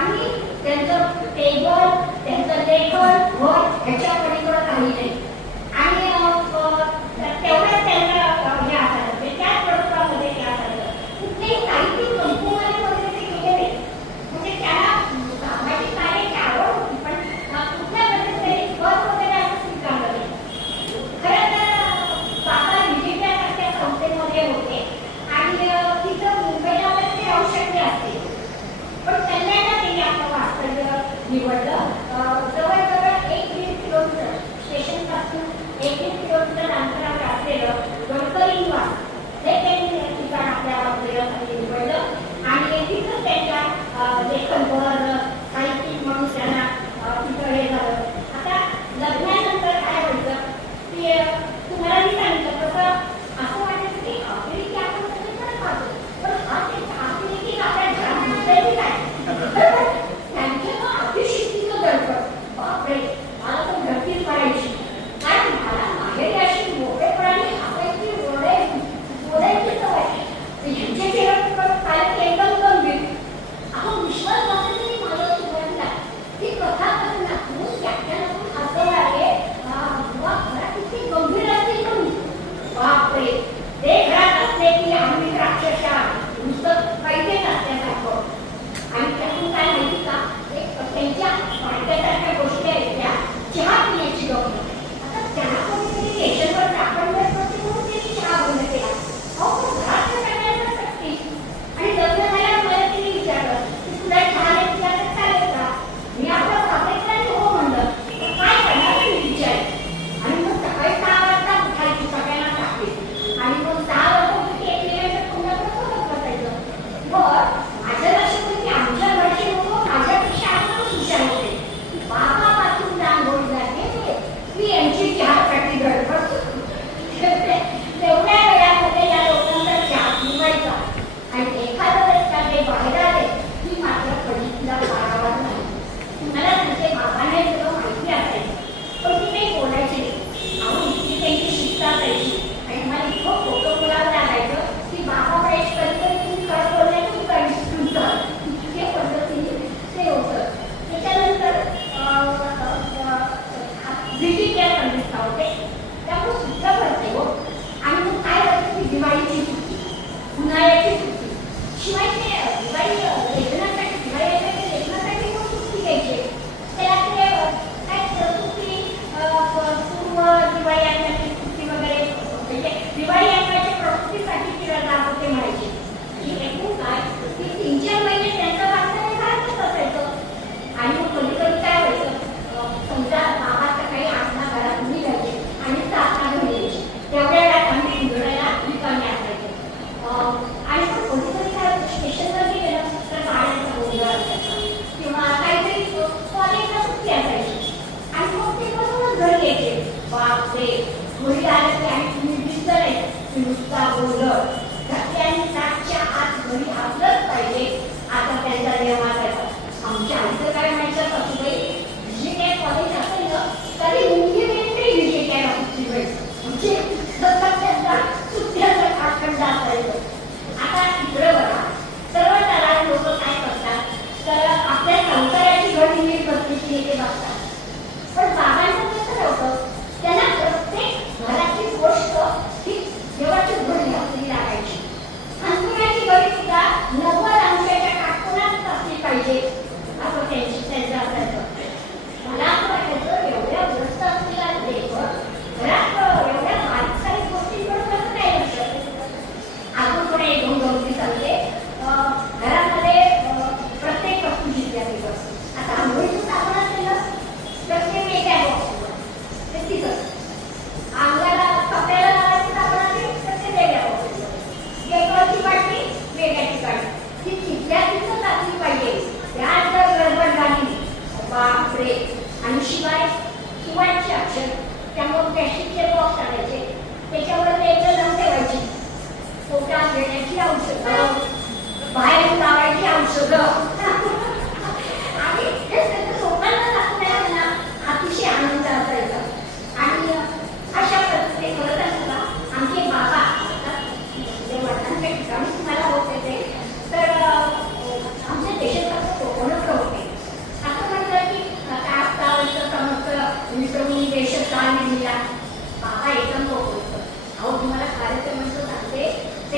आम्ही त्यांचं टेबल, त्यांचं लेखन, घर ह्याच्या पलीकडे काही नाही. आणि तेवढ्याच त्यांना हे असायचं, म्हणजे त्याच प्रस्तावामध्ये हे असायचं. कुठलेही साहित्यिक कंपनी वगैरे ते केले नाही. म्हणजे त्याला सामाजिक कार्याची आवड होती, पण कुठल्या पद्धतीने पद वगैरे असं स्वीकारलं नाही. खरं तर बाबा विजेत्यासारख्या संस्थेमध्ये होते आणि तिथं मुंबईला वगैरे ते राहू शकले असते, पण त्यांना केले आपलं वास्तव्य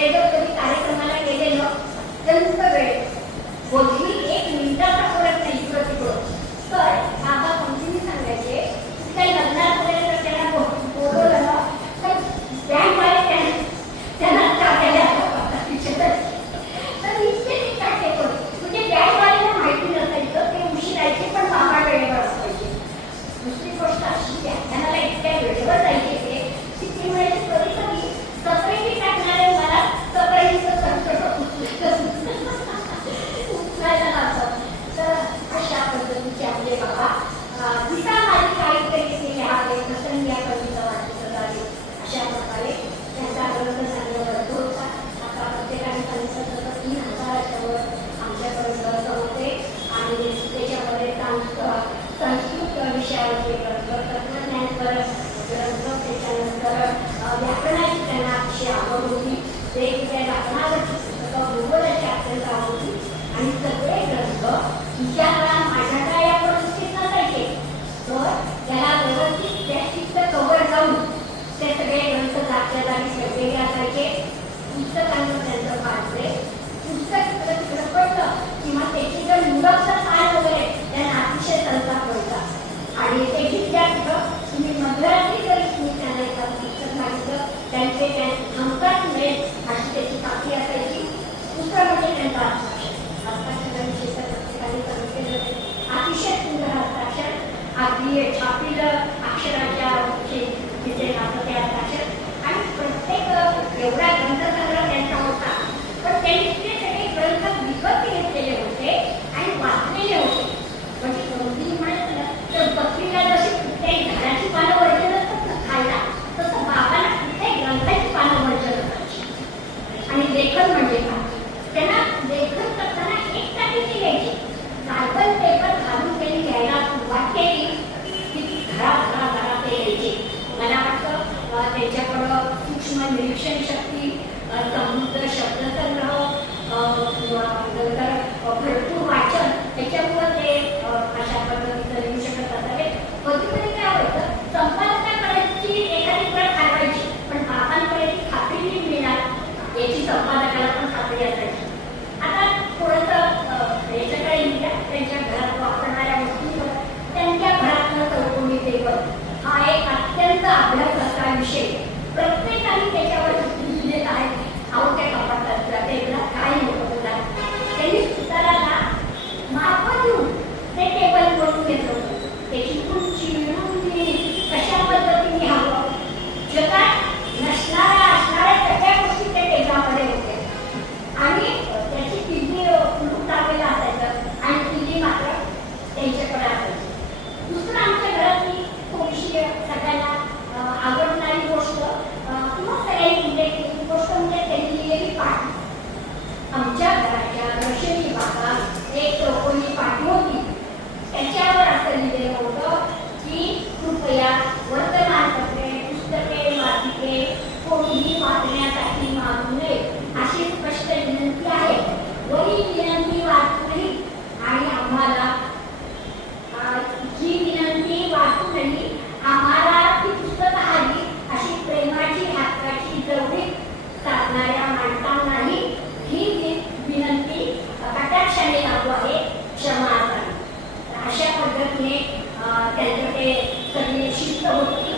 ते जर कधी कार्यक्रमाला गेलेलं तर नुसतं वेळ बोलली 1 मिनिटाचा फरक नाही इकडं तिकडं. तर बाबा कंटिन्यू सांगायचे की काही लग्नात वगैरे तर त्याला बोलवलं ना तर बँकवाले त्यांना टाकायला तर इतके ते टाके पण म्हणजे बँकवाल्याला माहिती नसायचं ते उशिरायचे पण बाबा वेळेवर असायचे. दुसरी गोष्ट अशी व्याख्यानाला इतक्या वेळेवर जायचे ते की ती वेळेस कधी कधी सपरेटी टाकणारे मला सपरेटीचं संकट उचलायला लागतं. तर अशा पद्धतीचे आपले बाबा दिसा माझी काहीतरी ते लिहावे कसं या कविता वाटत झाले अशा प्रकारे त्यांचा ग्रंथ चांगला होता. आता प्रत्येकाने सांगितलं तसं 3000च्या वर आमच्यापर्यंत होते आणि त्याच्यामध्ये संस्कृत विषयावरचे ग्रंथ, तत्वज्ञानपर ग्रंथ, त्याच्यानंतर व्याकरणाची त्यांना अतिशय आवड होती. वेगवेगळ्या व्याकरणावरची पुस्तकं, भूगोलाची अत्यंत आवड होती आणि सगळे ग्रंथ विचारला माझ्या या परिस्थितीत नसायचे तर त्याला व्यवस्थित प्लॅस्टिकचं कव्हर लावून ते सगळे ग्रंथ जागच्या जागी वेगवेगळे असायचे. पुस्तकांवर त्यांचं पाठले पुस्तक इकडं तिकडं पडलं किंवा त्याची जर मुलाचा पाय वगैरे त्यांना अतिशय संताप व्हायचा आणि ते जिथल्या तिथं तुम्ही मध्यरात्री जरी तुम्ही त्यांना एखादं पुस्तक मागितलं त्यांचे हमखास मिळेल अशी त्याची कापी असायची. दुसरं म्हणजे त्यांचा हस्ताक्षरांविषयी तर प्रत्येकाने सांगितलेलं होते. अतिशय सुंदर हस्ताक्षर, अगदी छापील अक्षराच्या तिथे राहतं ते हस्ताक्षर आणि प्रत्येक एवढा ग्रंथसंग्रह त्यांचा होता पण त्यांनी ते सगळे ग्रंथ विकत घेतलेले होते आणि वाचलेले होते. म्हणजे गमती म्हणायचं ना तर बकरीला जशी कुठल्याही झाडाची पानं वर्जन असतात ना खायला तसं बाबांना कुठल्याही ग्रंथाची पानं वर्जन असायची. आणि लेखन म्हणजे काय त्यांना लेखन करताना एक टाकीची घ्यायची कार्बन पेपर घालून त्यांनी घ्यायला सुरुवात केली की घरा ते यायचे. मला वाटतं त्याच्याकडं सूक्ष्म निरीक्षण शक्ती, समृद्ध शब्दसंग्रह, नंतर भरपूर वाचन त्याच्यामुळं ते अशा पद्धतीचं लिहू शकत असावे. कधीतरी काय होतं संपादकाकडची एखादी प्रत हरवायची पण बाबांकडे ती खात्री मिळणार याची संपादकाला पण खात्री असायची. आता थोडंसं याच्याकडे लिहिल्या त्यांच्या घरात वापरणाऱ्या वस्तूंवर त्यांच्या घरातलं चौकोनी टेबल हा एक अत्यंत अभ्यास असा विषय. प्रत्येकाने त्याच्यावर लिहिलेला आहे अहो त्या कपाटात टेबलात काय होतं त्यांनी सुताराला माप देऊन ते टेबल बनवून घेतलं होतं. त्याची उंची रुंदी कशा पद्धतीने हवं जगात असणाऱ्या सगळ्या गोष्टी त्या टेबलामध्ये होत्या आणि त्याची किल्ली कुलूप टाकलेला असायचं आणि किल्ली मात्र त्यांच्याकडे असायची. दुसरं आमच्या घरातली थोडीशी सगळ्यांना आवडणारी गोष्ट किंवा सगळ्यांनी उल्लेख केलेली गोष्ट म्हणजे त्यांनी लिहिलेली पाटी. आमच्या घराच्या दर्शनी भागात एक चौकोनी पाटी होती. त्याच्यावर असं लिहिलेलं होतं की कृपया वर्तमानपत्रे, पुस्तके, मासिके कोणीही वाचण्यासाठी मागू नये अशी स्पष्ट विनंती आहे. वरील विनंती वाचूनही आणि आम्हाला ही विनंती वाचूनही आम्हाला ती पुस्तकं हवी अशी प्रेमाची हक्काची जवळीक साधणाऱ्या माणसांनाही ही विनंती कटाक्षाने लागू आहे. क्षमा असावी. अशा पद्धतीने त्यांचं ते सगळी शिस्त होती.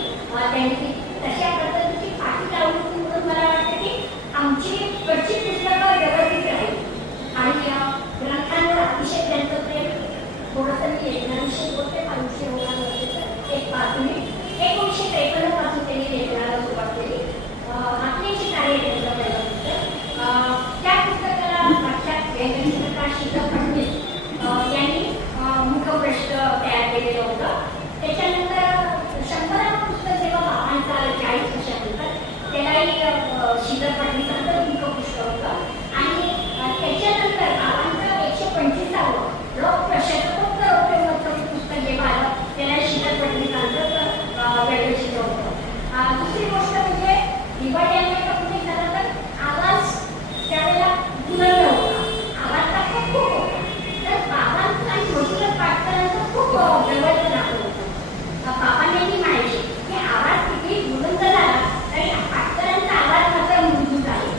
त्यांनी तशा पद्धतीची पाठी लावली होती म्हणून मला वाटतं की आमची कडची पुस्तकं व्यवस्थित राहील आणि ग्रंथांवर अतिशय त्यांचं प्रेम. थोडंसं मी लेखनाविषयी बोलते 500 वर्षांवरती एक 5 मिनिट. 1953 पासून त्यांनी लेखनाला सुरुवात केली. आपल्याची कार्य त्यांचं पहिलं पुस्तक त्या पुस्तकाला साक्षात व्यंगचित्रकार शीतल फडणवीस यांनी मुखपृष्ठ तयार केलेलं होतं. त्याच्यानंतर 100 पुस्तक जेव्हा बाबांचा 40 वर्षानंतर त्यालाही शीतल फडणवीसांचं मुखपृष्ठ होतं आणि त्याच्यानंतर बाबांचं 125वं शतकोत्तर पुस्तक जेव्हा आलं त्याला शीतल फडणवीसांचं व्यंगचित्र होतं. दुसरी गोष्ट म्हणजे दिवाळी म्हणजे झालं तर आवाज त्यावेळेला बुलंद होता. आवाज त्याचा खूप होता. तर बाबांचं आणि मधुर पाटकरांचं खूप जवळचं नातं होतं. बाबा नेहमी म्हणायचे की आवाज किती बुलंद झाला तरी पाटकरांचा आवाज मात्र मृदूच आहे.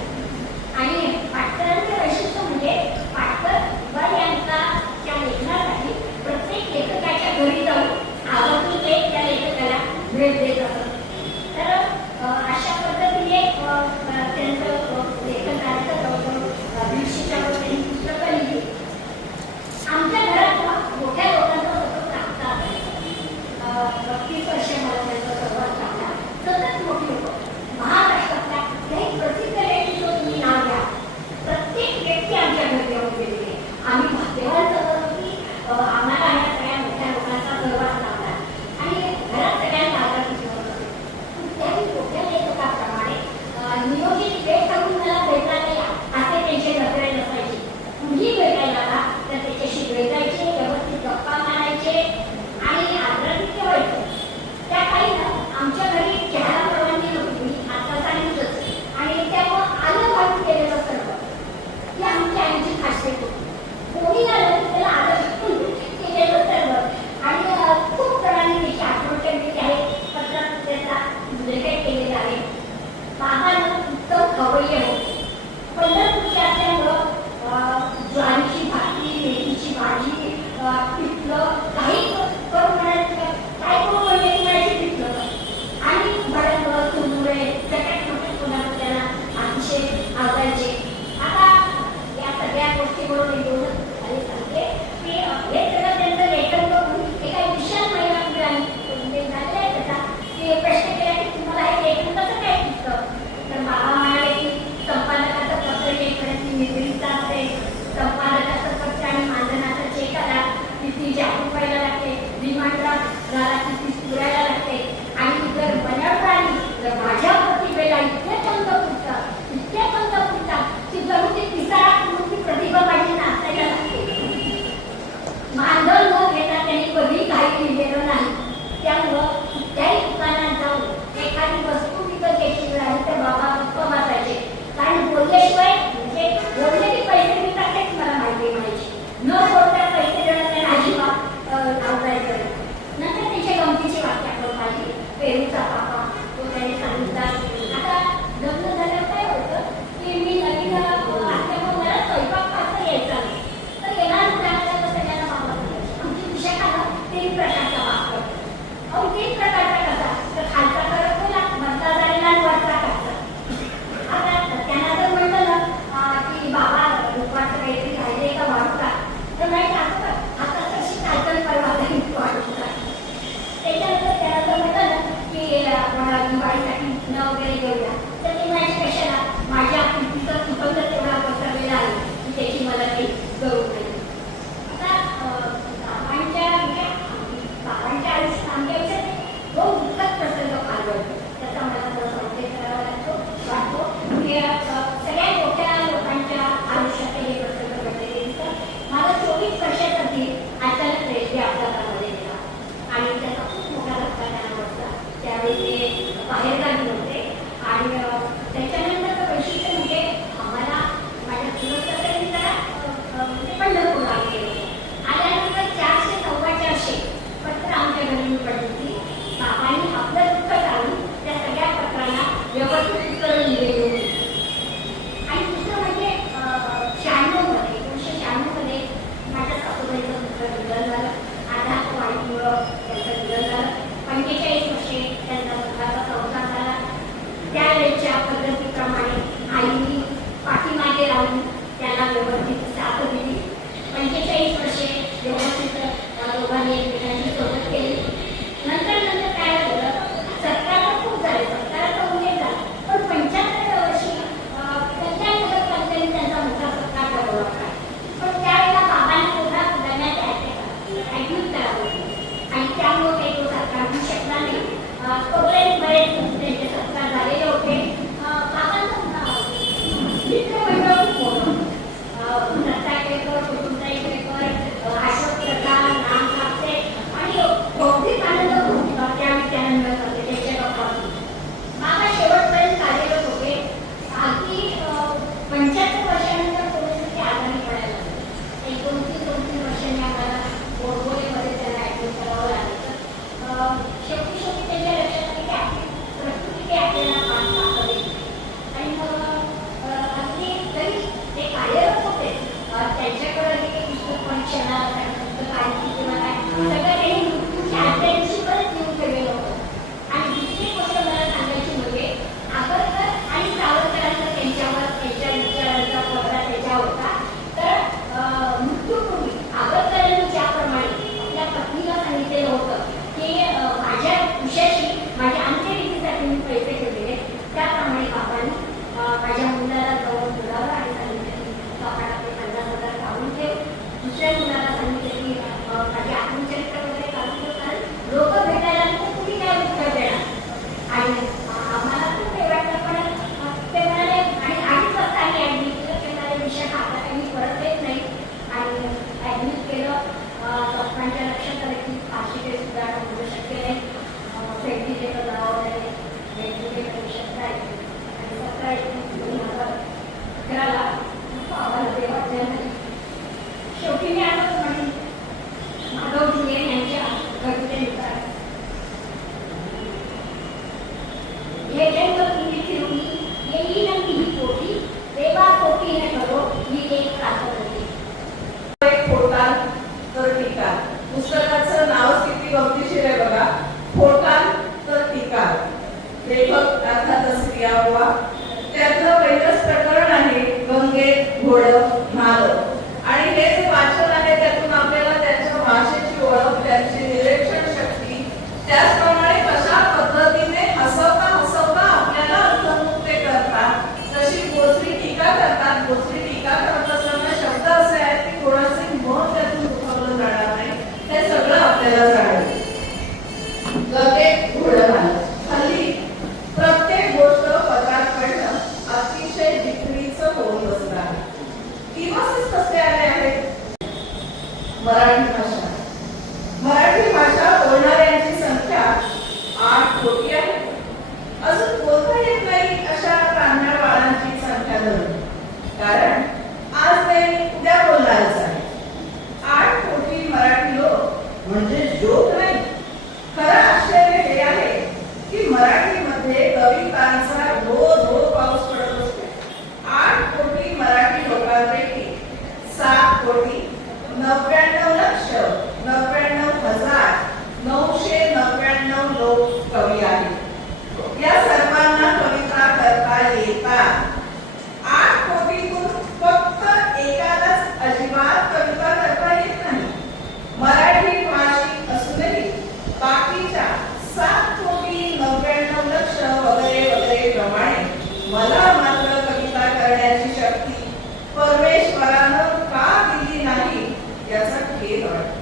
हे सगळ्या मोठ्या लोकांच्या आयुष्यात हे प्रसंग घडलेले दिसतात. मला 24 वर्षासाठी अचानक रेल्वे अपघातामध्ये गेला आणि त्याचा खूप मोठा धक्का त्यांना बसला. त्यावेळी ते बाहेरगावी होते आणि त्याच्यानंतरचं वैशिष्ट्य म्हणजे आम्हाला माझ्या चुलतसासऱ्यांनी जरा पंढरपूरला गेले होते. आल्यानंतर 400-450 पत्र आमच्या घरी पडली होती. बाबांनी आपलं दुःख टाळून त्या सगळ्या पत्रांना व्यवस्थित उत्तरं लिहिलेली होती. आणि दुसरं म्हणजे 1996 मध्ये माझ्या सासूबाईचं दुसरं निधन झालं. आधारवाढीमुळं त्यांचं निधन झालं. 45 वर्षे त्यांचा मुलाचा संसार झाला. त्यावेळेच्या पद्धतीप्रमाणे आईनी पाठीमागे राहून त्याला व्यवस्थित साथ दिली. 45 वर्षे व्यवस्थित दोघांनी एकमेकांची सोबत केली. नंतर काय झालं, 17 खूप झाले, 17 उल्लेख झाला, पण 75व्या वर्षी त्यांच्या नगरपालिकेने त्यांचा मोठा सत्कार ठरवला. पण त्यावेळेला बाबांनी पुन्हा दरम्यान ऍडमिट करावं आणि त्यामुळे काही तो सत्कार होऊ शकला नाही. तोपर्यंत बरेच त्यांचे सत्कार झालेले होते. बाबांचं मित्रमंडळ खूप मोठं, दत्ता केळकर, कुटुंबताई केळकर, अशोक प्रधान, राम कापसे आणि बौद्धिक आनंद त्यावेळी त्यानंद होते त्याच्या गप्पातून. बाबा शेवटपर्यंत कार्यरत होते. अगदी 75 वर्षानंतर परिस्थिती आजारी पडायला लागली. 2-3 वर्षांनी आम्हाला बोरबोलीमध्ये त्याला ऍडमिट करावं लागलं. शेवटी त्याच्या लक्षात आली की आपली प्रकृती आपल्याला पाठ दाखवली आणि मग अगदी तरी ते कार्यरत होते. त्यांच्याकडे क्षणाला काही किंवा काय सगळं काही मृत्यूच्या आदल्या दिवशी परत येऊन ठेवलेलं होतं. आणि दुसरी गोष्ट मला सांगायची म्हणजे आगरकर आणि सावरकरांचा त्यांच्यावर त्यांच्या विचारांचा पडदा त्याच्यावर होता. तर मृत्यूपूर्वी आगरकरांनी ज्याप्रमाणे आपल्या पत्नीला सांगितलेलं होतं की माझ्या उशाशी माझ्या अंत्यविधीसाठी मी पैसे ठेवलेले, त्याप्रमाणे बाबांनी माझ्या मुलाला जवळ बोलावं आणि सांगितलं की बाबाला ते 50,000 काढून ठेव. दुसऱ्या मुलाला सांगितलं की माझे आत्मचरित्र वगैरे काढून ठेव, कारण लोक भेटायला तुम्ही काय उत्तर देणार. आणि आम्हाला खूप हे वाटलं, पण ते म्हणाले आणि 2.5 वाजता आम्ही ऍडमिट केलं. ते म्हणाले विषय आता काही मी परत येत नाही. आणि ऍडमिट केलं. डॉक्टरांच्या लक्षात आलं की फारशी काही सुधारणा होऊ शक्य नाही. व्हेंटिलेटर लावावं लागेल. व्हेंटिलेटर शक्य आहे. आणि 17/11/2011 आम्हाला ते वाटलं नाही. शेवटी मी असंच म्हणेन, माधव जुले यांच्या कवितेनुसार हे जन्म तुम्ही फिरून येईल ही पोटी देवा पोटी न करो ही एक प्रार्थना. फोटाल तर टीका. पुस्तकाचं नाव किती गमतीशीर आहे बघा, फोटाल तर टीका. लेखक अर्थातच स्त्रिया बुवा. त्यातलं पहिलंच प्रकरण आहे गंगेत घोडं न्हालं. आणि हे जे वाचन आहे त्यातून आपल्याला त्यांच्या भाषेची ओळख, त्यांची निरीक्षण शक्ती, त्याचप्रमाणे कशा पद्धतीने हसवता हसवता आपल्याला अर्थमुक्त करतात, तशी गोचरी टीका करतात. गोचरी टीका करत असताना शब्द असे आहेत की कोणाचे मन त्यातून दुखावलं जाणार नाही, हे सगळं आपल्याला जाणवेल. गंगेत घोडं न्हालं. हल्ली प्रत्येक गोष्ट पत्रात पडणं अतिशय विक्रीचं होऊन बसलं आहे. दिवसच कसले आले आहेत. मराठी भाषा. मराठी भाषा बोलणाऱ्यांची संख्या 8 कोटी आहे. अजून बोलता येत नाही अशा प्रांजळ बाळांची संख्या धरून, कारण आज नाही उद्या बोलणारच आहे. 8 कोटी मराठी लोक म्हणजे जोक नाही. खरं आश्चर्य हे आहे की मराठीमध्ये कवितांचा धो धो पाऊस पडत असतो. 8 कोटी मराठी लोकांपैकी 7 कोटी 99,99,999 लोक कवी आहेत. या सर्वांना कविता करता येतात. 8 कोटीतून फक्त एकालाच अजिबात कविता करता येत नाही. मराठी भाषिक असूनही बाकीच्या 7,99,00,000 वगैरे वगैरे प्रमाणे मला मात्र कविता करण्याची शक्ती परमेश्वरानं का दिली नाही याचा खेद वाटतो.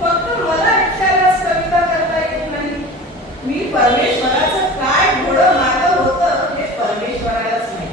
फक्त मला एकट्यालाच कविता करता येत नाही. मी परमेश्वराचं काय घोडं मागं होतं हे परमेश्वरालाच नाही.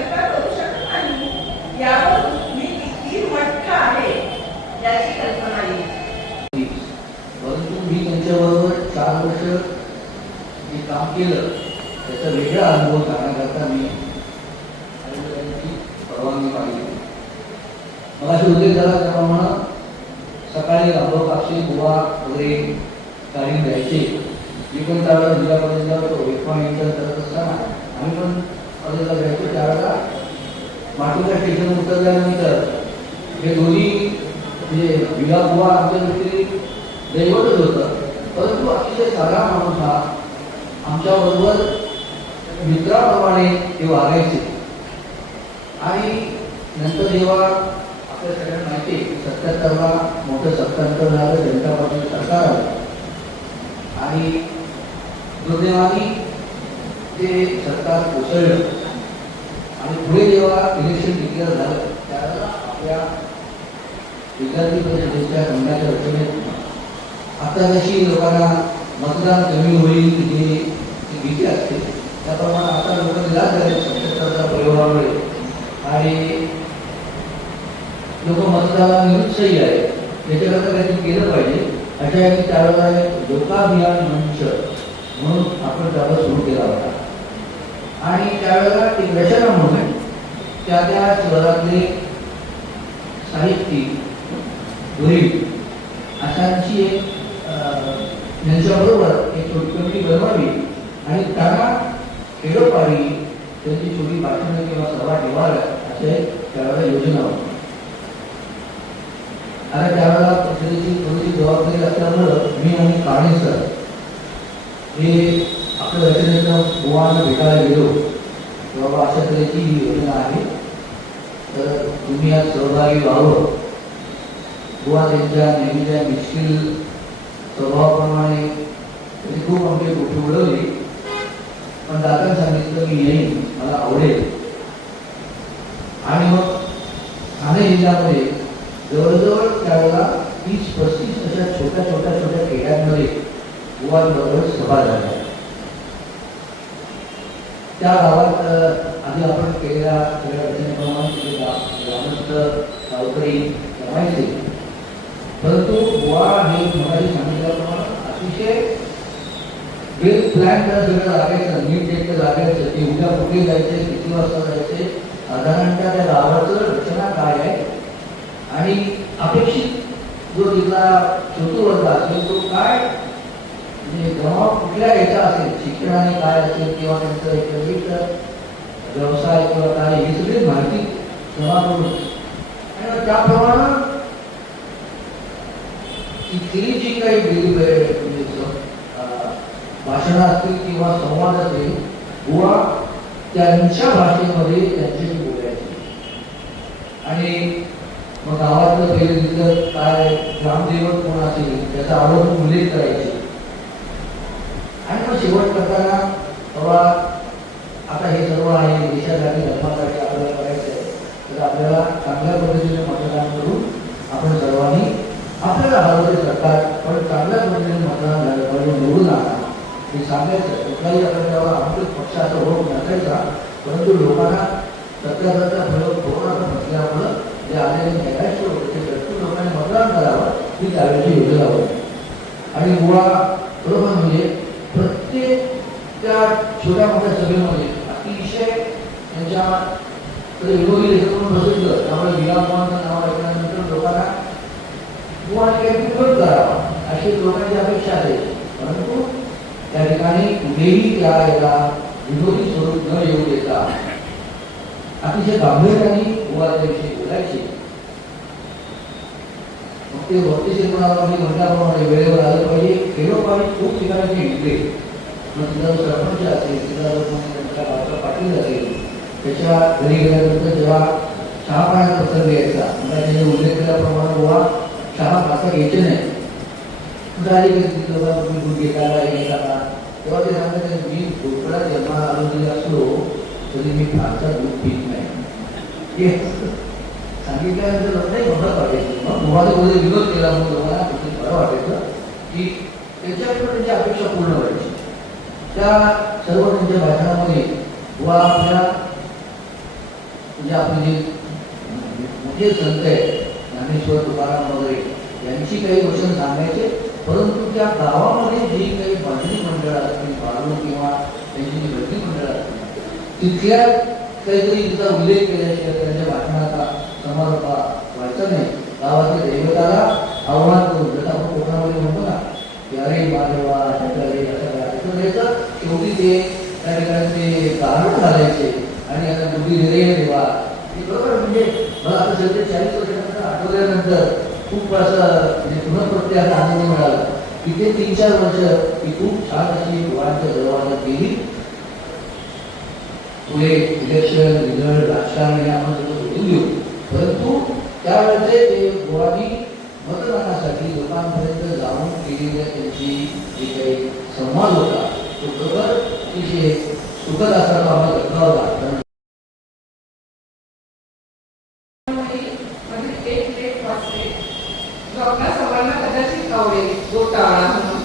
कल्पना करू शकत नाही. यावर मी किती मट्ट आहे याची कल्पना येईल. परंतु मी त्यांच्याबरोबर 4 वर्ष जे काम केलं त्याचा वेगळा अनुभव सांगण्याकरता मी आयुक्तांची परवानगी मागितली. मला असे उल्लेख झाला त्याप्रमाणे सकाळी अनुभव कापशी बुवा वगैरे तालीम द्यायचे. मी पण त्यावेळेला जिल्हा कॉलेजला होतो. इरफान इंटर करत असताना आम्ही पण कॉलेजला जायचो. त्यावेळेला माटुंगा स्टेशन उतरल्यानंतर हे दोन्ही म्हणजे विला बुवा आमच्या दृष्टीने दैवतच होतं. परंतु अतिशय साधा माणूस हा आमच्याबरोबर मित्राप्रमाणे ते वागायचे. आणि नंतर जेव्हा आपल्या सगळ्यांना माहिती 77ला मोठं सत्तांतर झालं, जनता पार्टी सरकार आलं आणि दुर्दैवाने ते सरकार कोसळलं. आणि पुढे जेव्हा इलेक्शन डिक्लेअर झालं त्यावेळेला आपल्या विद्यार्थी परिषदेच्या संघाच्या रचनेत आता जशी लोकांना मतदान कमी होईल ही भीती असते त्याप्रमाणे आता लोक निराश झाले 77च्या प्रयोगामुळे आणि लोक मतदानाला निरुत्साही आहे. त्याच्याकरता काहीतरी केलं पाहिजे. अशा वेळी त्यावेळेला एक लोकाभियान मंच म्हणून आपण त्याला सुरू केला होता. आणि त्यावेळेला एक रचना म्हणून त्या शहरातले साहित्यिक गरीब अशांची एक यांच्याबरोबर एक छोटी कमिटी बनवावी आणि त्यांना खेडोपाडी त्यांची छोटी भाषणं किंवा सभा ठेवाव्या असे त्यावेळेला योजना होती. आता त्यावेळेला परिषदेची थोडीशी जबाबदारी असल्यामुळं मी आणि काणे सर हे आपल्या रचनेचं बुवांना भेटायला गेलो. बाबा अशा तऱ्हेची ही योजना आहे तर तुम्ही यात सहभागी व्हावं. बुवा त्यांच्या नेहमीच्या मिश्किल स्वभावाप्रमाणे त्यांनी खूप आमची गोष्टी उडवली. पण दादांनी सांगितलं मी येईन, मला आवडेल. आणि मग ठाणे जिल्ह्यामध्ये जवळजवळ त्यावेळेला 30-35 अशा छोट्या खेड्यांमध्ये बुवांबरोबर सभा झाल्या. त्या गावात आधी आपण केलेल्या सगळ्या रचनेप्रमाणे ग्रामस्थ गावकरी जमायचे. परंतु बुवा हे मगाशी सांगितल्याप्रमाणे अतिशय वेल प्लॅन त्याला सगळं लागायचं, नीट नेटकं लागायचं की उद्या कुठे जायचे, किती वाजता जायचे, साधारणतः त्या गावाचं रचना काय आहे आणि अपेक्षित जो तिथला चतुर्वर्ग असेल तो काय म्हणजे गाव कुठल्या याचा असेल, शिक्षणाने काय असेल किंवा त्यांचं एकत्रित व्यवसाय किंवा काय ही सगळी माहिती जमा करून आणि त्याप्रमाणे तिथली जी काही म्हणजे भाषणं असतील किंवा संवाद असेल बुवा त्यांच्या भाषेमध्ये त्यांच्याशी बोलायचे. आणि मग गावातलं पहिले तिथलं काय ग्रामदैवत कोण असेल त्याचा आवर्जून उल्लेख करायचे. आणि मग शेवट करताना बाबा आता हे सर्व आहे देशासाठी धर्मासाठी आपल्याला करायचं आहे तर आपल्याला चांगल्या पद्धतीने मतदान करून आपण सर्वांनी आपल्याला हवं ते सरकार पण चांगल्या पद्धतीने मतदान झालं पाहिजे, निवडून आणा हे सांगायचं. कुठलाही आपल्याला आमचे पक्ष असं होत नसायचा. परंतु लोकांना सत्याचा प्रयोग कोरोनाचा नसल्यामुळं जे आलेले नैराश्य होते ते भरपूर लोकांनी मतदान करावं ही त्यावेळेची योजना होती. आणि बुवा बरोबर म्हणजे प्रत्येक त्या छोट्या मोठ्या सभेमध्ये अतिशय त्यांच्या विनोदी लेखक बसवलं. त्यामुळे विलापांचं नाव ऐकल्यानंतर लोकांना बुवा काही उपयोग करावा अशी लोकांची अपेक्षा आहे. परंतु त्या ठिकाणी कुठेही त्या याला विनोदी स्वरूप न येऊ देता अतिशय गांभीर्याने बुवा त्याविषयी बोलायचे. मग ते वक्तशीरपणाला म्हटल्याप्रमाणे वेळेवर आलं पाहिजे. खेडोपाडी खूप ठिकाणी ते विकले. मग तिथला जो सरपंच असेल, तिथला जो त्यांचा गावचा पाटील असेल त्याच्या घरी गेल्यानंतर जेव्हा चहा पाण्याचा प्रसंग यायचा त्याने उल्लेख केल्याप्रमाणे बुवा चहा खाता घ्यायचे नाही. तुम्ही घेताना हे घेताना तेव्हा ते सांगतात मी भोपळा जन्माला आलो जरी असलो तरी मी फारसा दूध पीत नाही. सांगितल्यानंतर नाही बरं वाटायचं. मग बुवाने मध्ये विरोध केला म्हणून लोकांना बरं वाटायचं की त्याच्याकडे त्यांची अपेक्षा पूर्ण व्हायची. त्या सर्व त्यांच्या भाषणामध्ये बुवा आपल्या म्हणजे आपले जे मोठे संत आहेत ज्ञानेश्वर तुकाराम वगैरे यांची काही वचन सांगायचे, परंतु त्या गावामध्ये जी काही भजनी मंडळ असतील बाळू किंवा त्यांची जी भजनी मंडळ असतील तिथल्या काहीतरी तिचा उल्लेख केल्याशिवाय त्यांच्या भाषणाचा समारोपा व्हायचा नाही. गावातील दैवताला आव्हान करून जसं आपण कोकणामध्ये म्हणतो ना की अरे माधवा रे असं शेवटी ते त्या ठिकाणी ते गाणं घालायचे आणि आता बुद्धी रे देवा हे बरोबर. म्हणजे मला आता सध्या 40 वर्षानंतर आठवल्यानंतर खूप असं म्हणजे पुनःप्रत्याचा आनंद मिळाला. तिथे 3-4 वर्ष ही खूप छान अशी डोळ्यांच्या जवळ गेली. पुढे इलेक्शन रिझल्ट राजकारण हे आपण सगळं सोडून देऊ, परंतु त्यावेळेचे ते गोवानी मतदानासाठी लोकांपर्यंत जाऊन केलेल्या त्यांची जे काही संवाद होता तो खरोखर अतिशय सुखद असा तो आम्हाला घटना होता. एक लेख वाचले जो आपल्या सर्वांना कदाचित आवडेल. गोटाळा म्हणून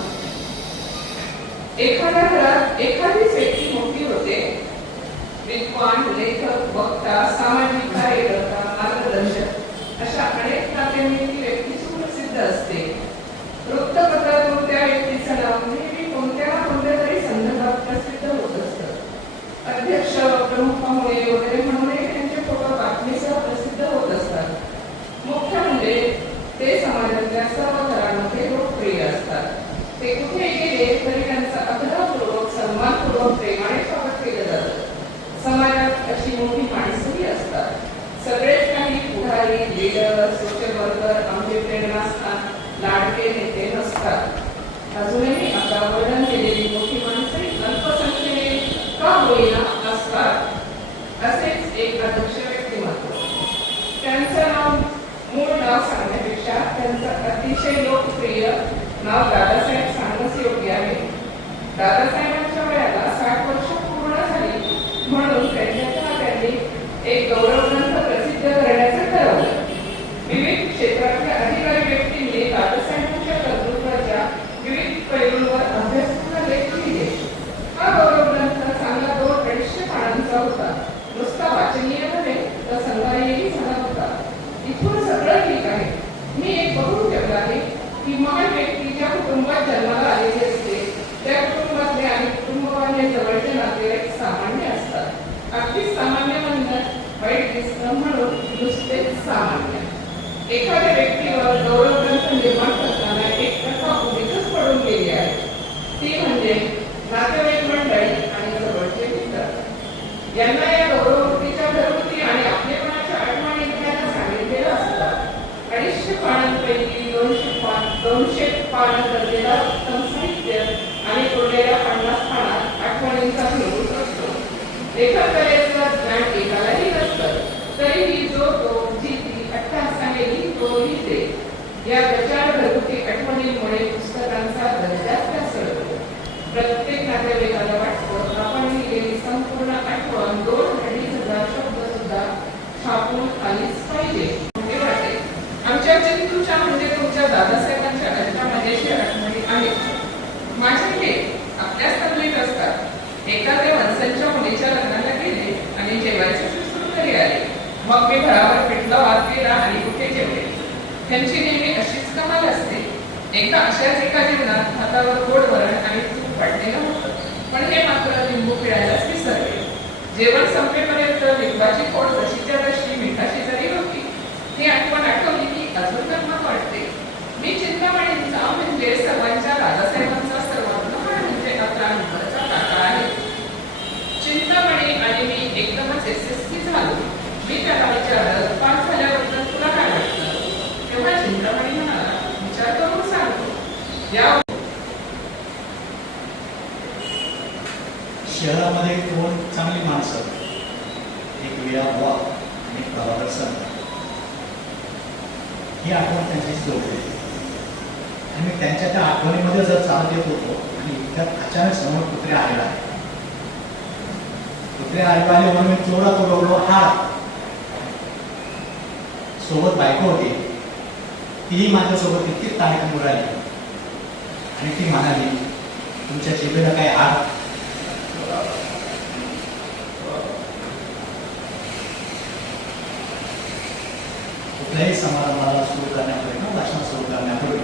एखाद्या घरात एखादीच व्यक्ती मोठी होते. विद्वान, लेखक, वक्ता, सामाजिक कार्यकर्ता, मार्गदर्शक अशा अनेक नात्यांनी ती व्यक्ती सुप्रसिद्ध असते. वृत्तपत्रातून त्या व्यक्तीचं नाव नेहमी कोणत्या ना कोणत्या तरी संदर्भात प्रसिद्ध होत असतं. अध्यक्ष, प्रमुख पाहुणे वगैरे म्हणूनही त्यांचे फोटो बातमीसह प्रसिद्ध होत असतात. मुख्य म्हणजे ते समाजातल्या सर्व थरांमध्ये लोकप्रिय असतात. ते कुठे गेले तरी त्यांचा आदरपूर्वक, सन्मानपूर्वक, प्रेमाने स्वागत केलं जातं. समाजात अशी मोठी माणसंही असतात. सगळेच काही पुढारी, लीडर, सोशल वर्कर, आमचे प्रेरणास्थान, लाडके नेते नसतात. अजूनही आता वर्णन केलेली मोठी माणसे अल्पसंख्येने का होईना असतात. असेच एक आदर्श व्यक्तिमत्व. त्यांचं नाव, मूळ नाव सांगण्यापेक्षा त्यांचं अतिशय लोकप्रिय नाव दादासाहेब सांगणंच योग्य आहे. दादासाहेबांच्या वयाला 60 वर्ष पूर्ण झाली म्हणून त्यांनी एक गौरवग्रंथ प्रसिद्ध करण्याचं ठरवलं. विविध क्षेत्रातल्या अधिकारी व्यक्तींनी दादासाहेबांच्या कर्तृत्वाच्या विविध पैलूंवर अभ्यासपूर्ण लेख लिहिले. हा गौरवग्रंथ चांगला 200-250 पानांचा होता. नुसता वाचनीय नव्हे तर संग्रहही झाला होता. इथून सगळं ठीक आहे. मी एक बघून ठेवलं आहे की महान व्यक्ती ज्या कुटुंबात जन्माला आलेली असते त्या कुटुंबातले आणि कुटुंबाने जवळचे नातेवाईक सामान्य असतात. अगदीच सामान्य म्हणणं वाईट दिसतं म्हणून नुसतेच सामान्य. एखाद्या व्यक्तीवर गौरवग्रंथ निर्माण करताना एक कथा उगीचच पडून गेली आहे. ती म्हणजे नातेवाईक मंडळी आणि जवळचे मित्र यांना या गौरवमूर्तीच्या घरगुती आणि आपलेपणाच्या आठवणी लिहायला सांगितलेलं असतं. 250 पानांपैकी 200 पानं गरजेला उत्तम साहित्य आणि उरलेल्या 50 पानात आठवणींचा खडूस असतो. लेखन कलेचं ज्ञान एकालाही नसतं तरीही जो तो जी ती अट्टहासाने लिहितो लिहिते. या प्रचार घरगुती आठवणींमुळे पुस्तकांचा दर्जाच ढासळतो. प्रत्येक नातेवाईकाला वाटतं आपण लिहिलेली संपूर्ण आठवण 2-2.5 शब्द सुद्धा छापून आलीच पाहिजे. आमच्या चिंतूच्या म्हणजे तुमच्या दादासाहेबांच्या अशा मजेशीर आठवणी आहेत. माझे आपल्या स्तंभित असतात. एखाद्या वंशांच्या मुलीच्या लग्नाला गेले आणि जेवायचे सुरू घरी आले. मग मी घरावर पिठला वाद केला आणि कुठे जेवले. त्यांची नेहमी अशीच कमाल असते. एकदा अशाच एका जीवनात हातावर गोड वरण आणि तूप वाढलेलं होतं, पण हे मात्र लिंबू पिळायलाच विसरले. जेवण संपेपर्यंत लिंबाची फोड जशीच्या तशी मिठाची जरी होती. ही आठवण आठवली की अजून गंमत वाटते. मी चिंतामणींचा म्हणजे सर्वांच्या दादासाहेबांचा सर्वात लहान म्हणजे 11 नंबरचा काका आहे. चिंतामणी आणि मी एकदमच SSC झालो. मी त्याला विचारलं, पास झाल्याबद्दल तुला काय वाटतं? तेव्हा चिंतामणी म्हणाला, विचार करून सांगतो. या शहरामध्ये 2 चांगली माणसं, एक विरा बुवा आणि एक प्रभाकर संत, ही आठवण त्यांची जोडली. आणि मी त्यांच्या त्या आठवणीमध्ये जर चालत येत होतो आणि त्यात अचानक समोर कुत्रे आलेला आहे. कुत्रे आले म्हणून मी जोरात ओरडलो, हात. सोबत बायको होती, तीही माझ्यासोबत इतकीच ताणीक उडाली आणि ती म्हणाली, तुमच्या जिभेला काय हात? कुठल्याही समारंभाला सुरू करण्यापूर्वी किंवा भाषण सुरू करण्यापूर्वी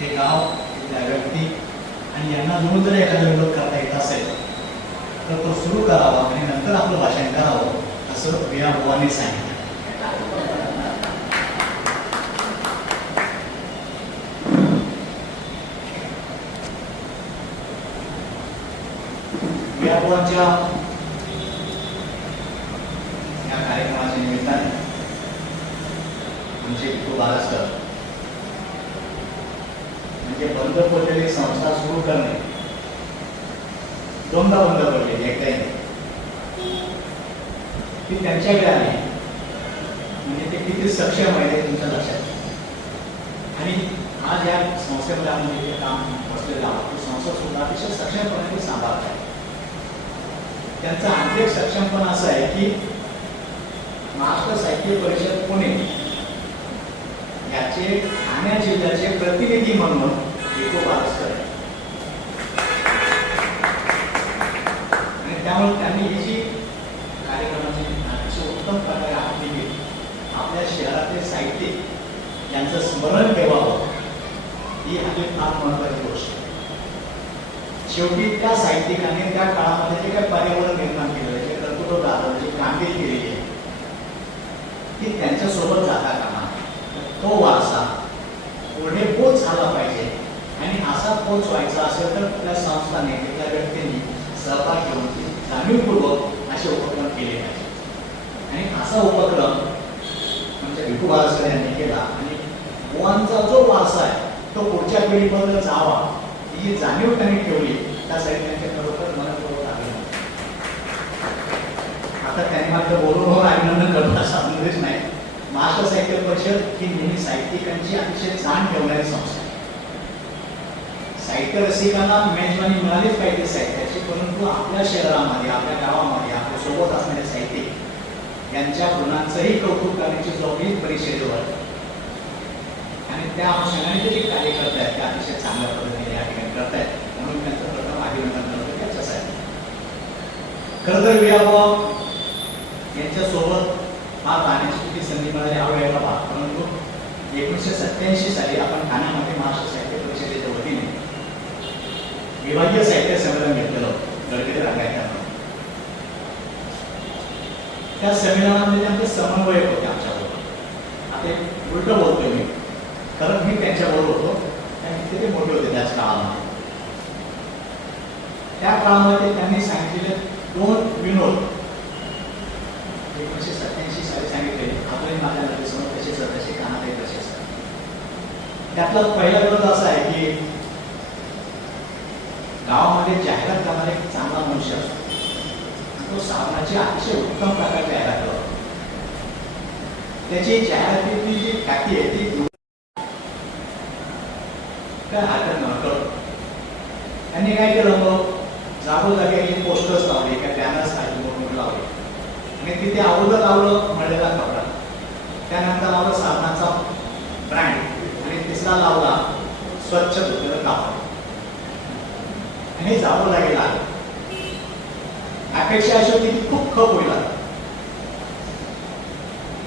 ते गाव, त्या व्यक्ती आणि यांना जोडून जर एखादा विरोध करता येत असेल तर तो सुरू करावा आणि नंतर आपलं भाषण करावं, असं विया बुवांनी सांगितलं. विया बुवांच्या या कार्यक्रमाच्या निमित्ताने आमचे विठू बाळासकर म्हणजे बंद पडलेली संस्था सुरू करणे, दोनदा बंद पडलेली एकदाही ती त्यांच्या वेळाने, म्हणजे ते किती सक्षम आहे ते तुमच्या लक्षात. आणि आज या संस्थेमध्ये आपण जे काम बसलेलं आहोत ती संस्था सुद्धा अतिशय सक्षमपणे ते सांभाळत आहे. त्यांचं आणखी एक सक्षमपण असं आहे की महाराष्ट्र साहित्य परिषद पुणे याचे ठाणे जिल्ह्याचे प्रतिनिधी म्हणून विठू बाळासकर आहे. आणि त्यामुळे त्यांनी ही जी कार्यक्रमाची अतिशय उत्तम प्रकारे आखणी केली, आपल्या शहरातले साहित्यिक यांचं स्मरण ठेवावं ही आपली फार महत्वाची गोष्ट आहे. शेवटी त्या साहित्यिकांनी त्या काळामध्ये जे काही पर्यावरण निर्माण केलं, जे कर्तृत्व दाखवलं, जी कामगिरी केलेली आहे ती त्यांच्यासोबत जाता कामा तो वारसा पुढे पोच झाला पाहिजे. आणि असा पोच व्हायचा असेल तर त्या संस्थाने, त्या व्यक्तींनी सहभाग घेऊन जाणीवपूर्वक असे उपक्रम केले पाहिजे. आणि असा उपक्रम म्हणजे विठू बाळासकर यांनी केला आणि बुवांचा जो वारसा आहे तो पुढच्या पिढीपर्यंत जावा ही जी जाणीव त्यांनी ठेवली, त्यासाठी त्यांच्या खरोखर मनपूर्वक अभिनंदन. आता त्यांनी मात्र बोलून अभिनंदन करणं असा अंदाज नाही. महाराष्ट्र साहित्य परिषद ही नेहमी साहित्यिकांची अतिशय जाण ठेवणारी संस्था आहे. साहित्य रसिकांना मेजवानी मिळालीच पाहिजे साहित्याची, परंतु आपल्या शहरामध्ये, आपल्या गावामध्ये आपल्या सोबत असणारे साहित्यिक यांच्या गुणांचंही कौतुक करण्याची जबाबदारी परिषदेवर आणि त्या अनुषंगाने ते जे कार्य करत आहेत ते अतिशय चांगल्या पद्धतीने या ठिकाणी करत आहेत. म्हणून त्यांचं प्रथम अभिनंदन करतो त्याच्यासाठी. खरं तर वियाबुवा यांच्यासोबत फार राहण्याची किती संधी मिळाली हा वेळेला पाहत, परंतु 1987 साली आपण ठाण्यामध्ये महाराष्ट्र साहित्य परिषदेच्या वतीने विभागीय साहित्य संमेलन घेतलेलं गडकरी रंगायत. त्या संमेलनामध्ये आमचे समन्वयक होते आमच्याबरोबर. आता उलट बोलतोय मी, कारण मी त्यांच्याबरोबर होतो आणि ते मोठे होते त्याच काळामध्ये. त्या काळामध्ये त्यांनी सांगितलेले 2 विनोद 1987 साली सांगितले, आपले माझ्या नदीसमोर तसेच तसे कानात तसेच. त्यातला पहिला विनोद असा आहे की गावामध्ये जाहिरात करणारा एक चांगला मनुष्य असतो, तो साबणाची अतिशय उत्तम प्रकारे जाहिरात करतो. त्याची जाहिरातीची जी ख्याती आहे ती काय हरकत नव्हतं. त्यांनी काय केलं, मग जागोजागी पोस्टर्स लावले, काय बॅनर्स मोठमोठे लावले आणि तिथे अगोदर लावलं मळलेला कपडा, त्यानंतर लावलं साबणाचा ब्रँड आणि तिसरा लावला स्वच्छ धुतलेलं कापड. आणि जागोजागी लागलं. अपेक्षा अशी होती की खूप खप होईल,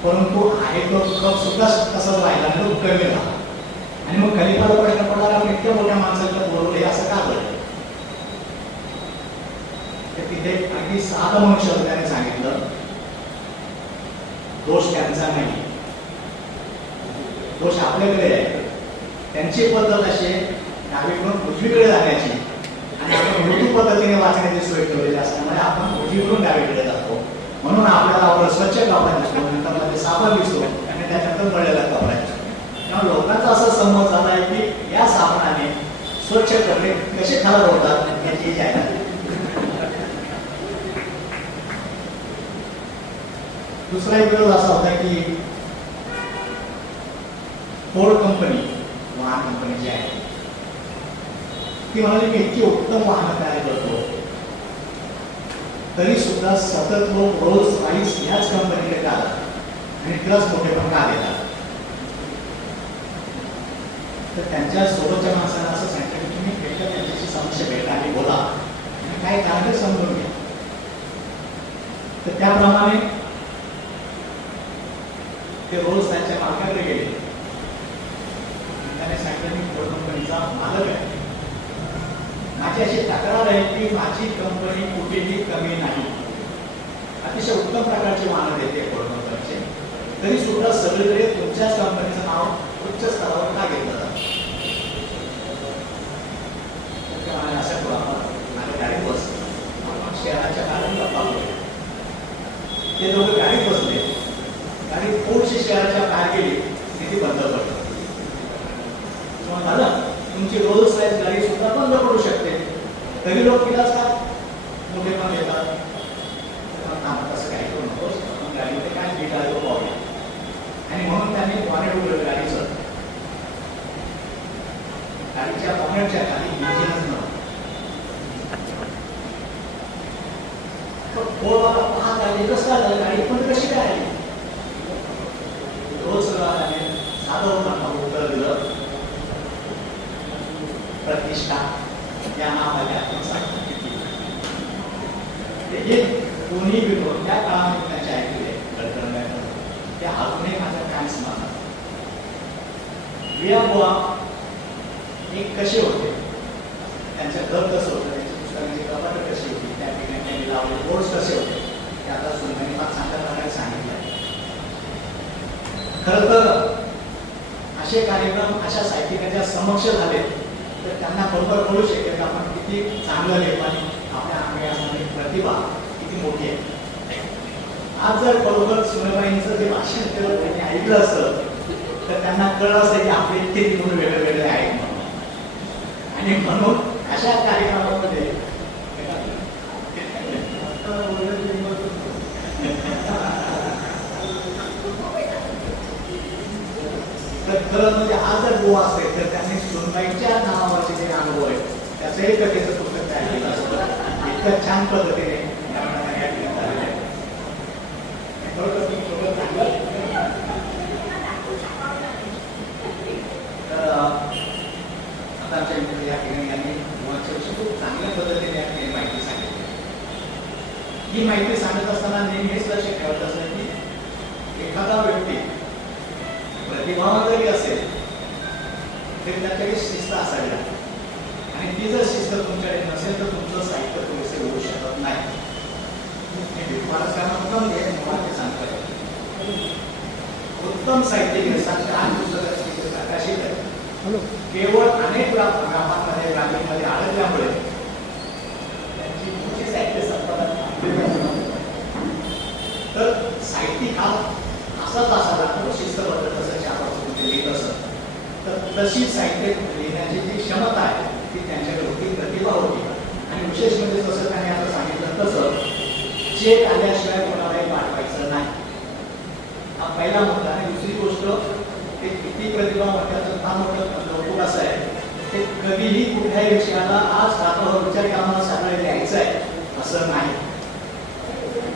परंतु आहे तो खप सुद्धा तसाच राहिला आणि तो कमी झाला. आणि मग खलिफाला प्रश्न पडला, आपण इतक्या मोठ्या माणसाला बोलवले असं का घडलं. तिथे अगदी साधं मनुष्य त्याने सांगितलं, दोष त्यांचा नाही, दोष आपल्याकडे आहे. त्यांची पद्धत अशी डावीकडून उजवीकडे जाण्याची आणि आपण उलटी पद्धतीने वाचण्याची सोय ठेवलेली असल्यामुळे आपण उजवीकडून डावीकडे जातो. म्हणून आपल्याला आपलं स्वच्छ कपडा दिसतो, नंतर मध्ये साबण दिसतो आणि त्याच्यानंतर मळलेला कपडा दिसतो. त्यामुळे लोकांचा असा समज झाला आहे की या साबणाने स्वच्छ कपडे कसे खराब होतात याची जाहिरात. दुसरा एक विरोध असा होता की फोर्ड कंपनी, वाहन कंपनी जी आहे ती म्हणाली की इतकी उत्तम वाहनं तयार करतो तरी सुद्धा सतत लोक रोल्स रॉइस याच कंपनीकडे जातात आणि तिलाच मोठे पण का देतात. तर त्यांच्या सोबतच्या माणसाला असं सांगितलं की तुम्ही भेटलं त्यांच्याशी समस्या भेटा आणि बोला आणि काय कारण समजून घ्या. तर त्याप्रमाणे ते रोज त्यांच्या मालकाकडे गेले. त्याने सांगितलं मी फोर्ड कंपनीचा मालक आहे, माझी अशी तक्रार आहे की माझी कंपनी कुठेही कमी नाही, अतिशय उत्तम प्रकारचे वाहनं देते फोर्ड कंपनीचे, तरी सुद्धा सगळीकडे तुमच्याच कंपनीचं नाव उच्च स्तरावर का घेतलं जातं? असं करू आपण आणि गाडीत बस आपण शहराच्या कारण गप्पा करूया. ते दोघं गाडीत बसले, गाडी थोडीशी शहराच्या बाहेर गेली, स्थिती बंद पडली. झालं तुमची रोज साईज गाडी सुद्धा बंद पडू शकते, तरी लोक तिलाच का मोठे पण येतात. तसं काही करू नकोस, आपण गाडीमध्ये काय बीट आहे तो पाहूया. आणि म्हणून त्यांनी बॉनेट उघडलं गाडीचं. गाडीच्या बॉनेटच्या खाली इंजिनच नव्हतं. बोलवाला पाहत आले कसं झालं, गाडी पण कशी काय आली? रोज साधं उत्तर दिलं, प्रतिष्ठा या नावाने आपण सांगतो. हे दोन्ही विरोध त्या काळामध्ये त्यांचे ऐकले गडकरण्यात ते अजूनही माझं काय स्मरण. वियाबुवा एक कसे होते, त्यांचं घर कसं होतं, त्यांची पुस्तकांची कपाटं कशी होती, त्या ठिकाणी त्यांनी लावले बोर्ड्स कसे होते, ते आता सुंदरी फार चांगल्या प्रकारे सांगितलं. खरं तर असे कार्यक्रम अशा साहित्यिकाच्या समक्ष झाले तर त्यांना बरोबर कळू शकेल की आपण किती चांगलं लिहितो आणि आपल्या अंगी असणारी प्रतिभा किती मोठी आहे. आज जर बरोबर सुनेबाईंचं जे भाषण केलं त्यांनी ऐकलं असतं तर त्यांना कळलं असतं की आपले इतके गुण वेगळे वेगळे आहेत म्हणून. आणि म्हणून अशा कार्यक्रमामध्ये खरं म्हणजे आज जर गोवा असेल तर त्यांनी सुनबाईच्या नावावरचे जे अनुभव आहेत त्याचंही कथेचं पुस्तक तयार केलं असतं. इतकं छान पद्धतीने आता आमच्या मित्र या ठिकाणी यांनी गोवाच्या विषयी खूप चांगल्या पद्धतीने या ठिकाणी माहिती सांगितली. ही माहिती सांगत असताना नेहमी हेच लक्ष ठेवत असतं की एखादा व्यक्ती प्रतिभावान जरी असेल तरी त्याच्याकडे शिस्त असावी लागते. आणि ती जर शिस्त तुमच्याकडे नसेल तर तुमचं साहित्य थोडेसे होऊ शकत नाही. उत्तम साहित्य छान पुस्तकाची प्रकाशित आहे. केवळ अनेक ग्रामांमध्ये ग्रामीणमध्ये अडकल्यामुळे त्यांची पुढची साहित्य संपदा तर साहित्यिक हा असाच असावा तो शिस्तबद्ध तसं चार लिहित असत तर तशी साहित्य लिहिण्याची जी क्षमता आहे ती त्यांच्याकडे होती, प्रतिभा होती. आणि विशेष म्हणजे जसं त्यांनी आता सांगितलं तसं चेक आल्याशिवाय कोणालाही पाठवायचं नाही, हा पहिला मुद्दा. आणि दुसरी गोष्ट ते किती प्रतिभा वाटण्याचं फार मोठं कौतुक असं आहे ते कधीही कुठल्याही विषयाला आज रात्रभर विचार की आम्हाला सगळं लिहायचं आहे असं नाही.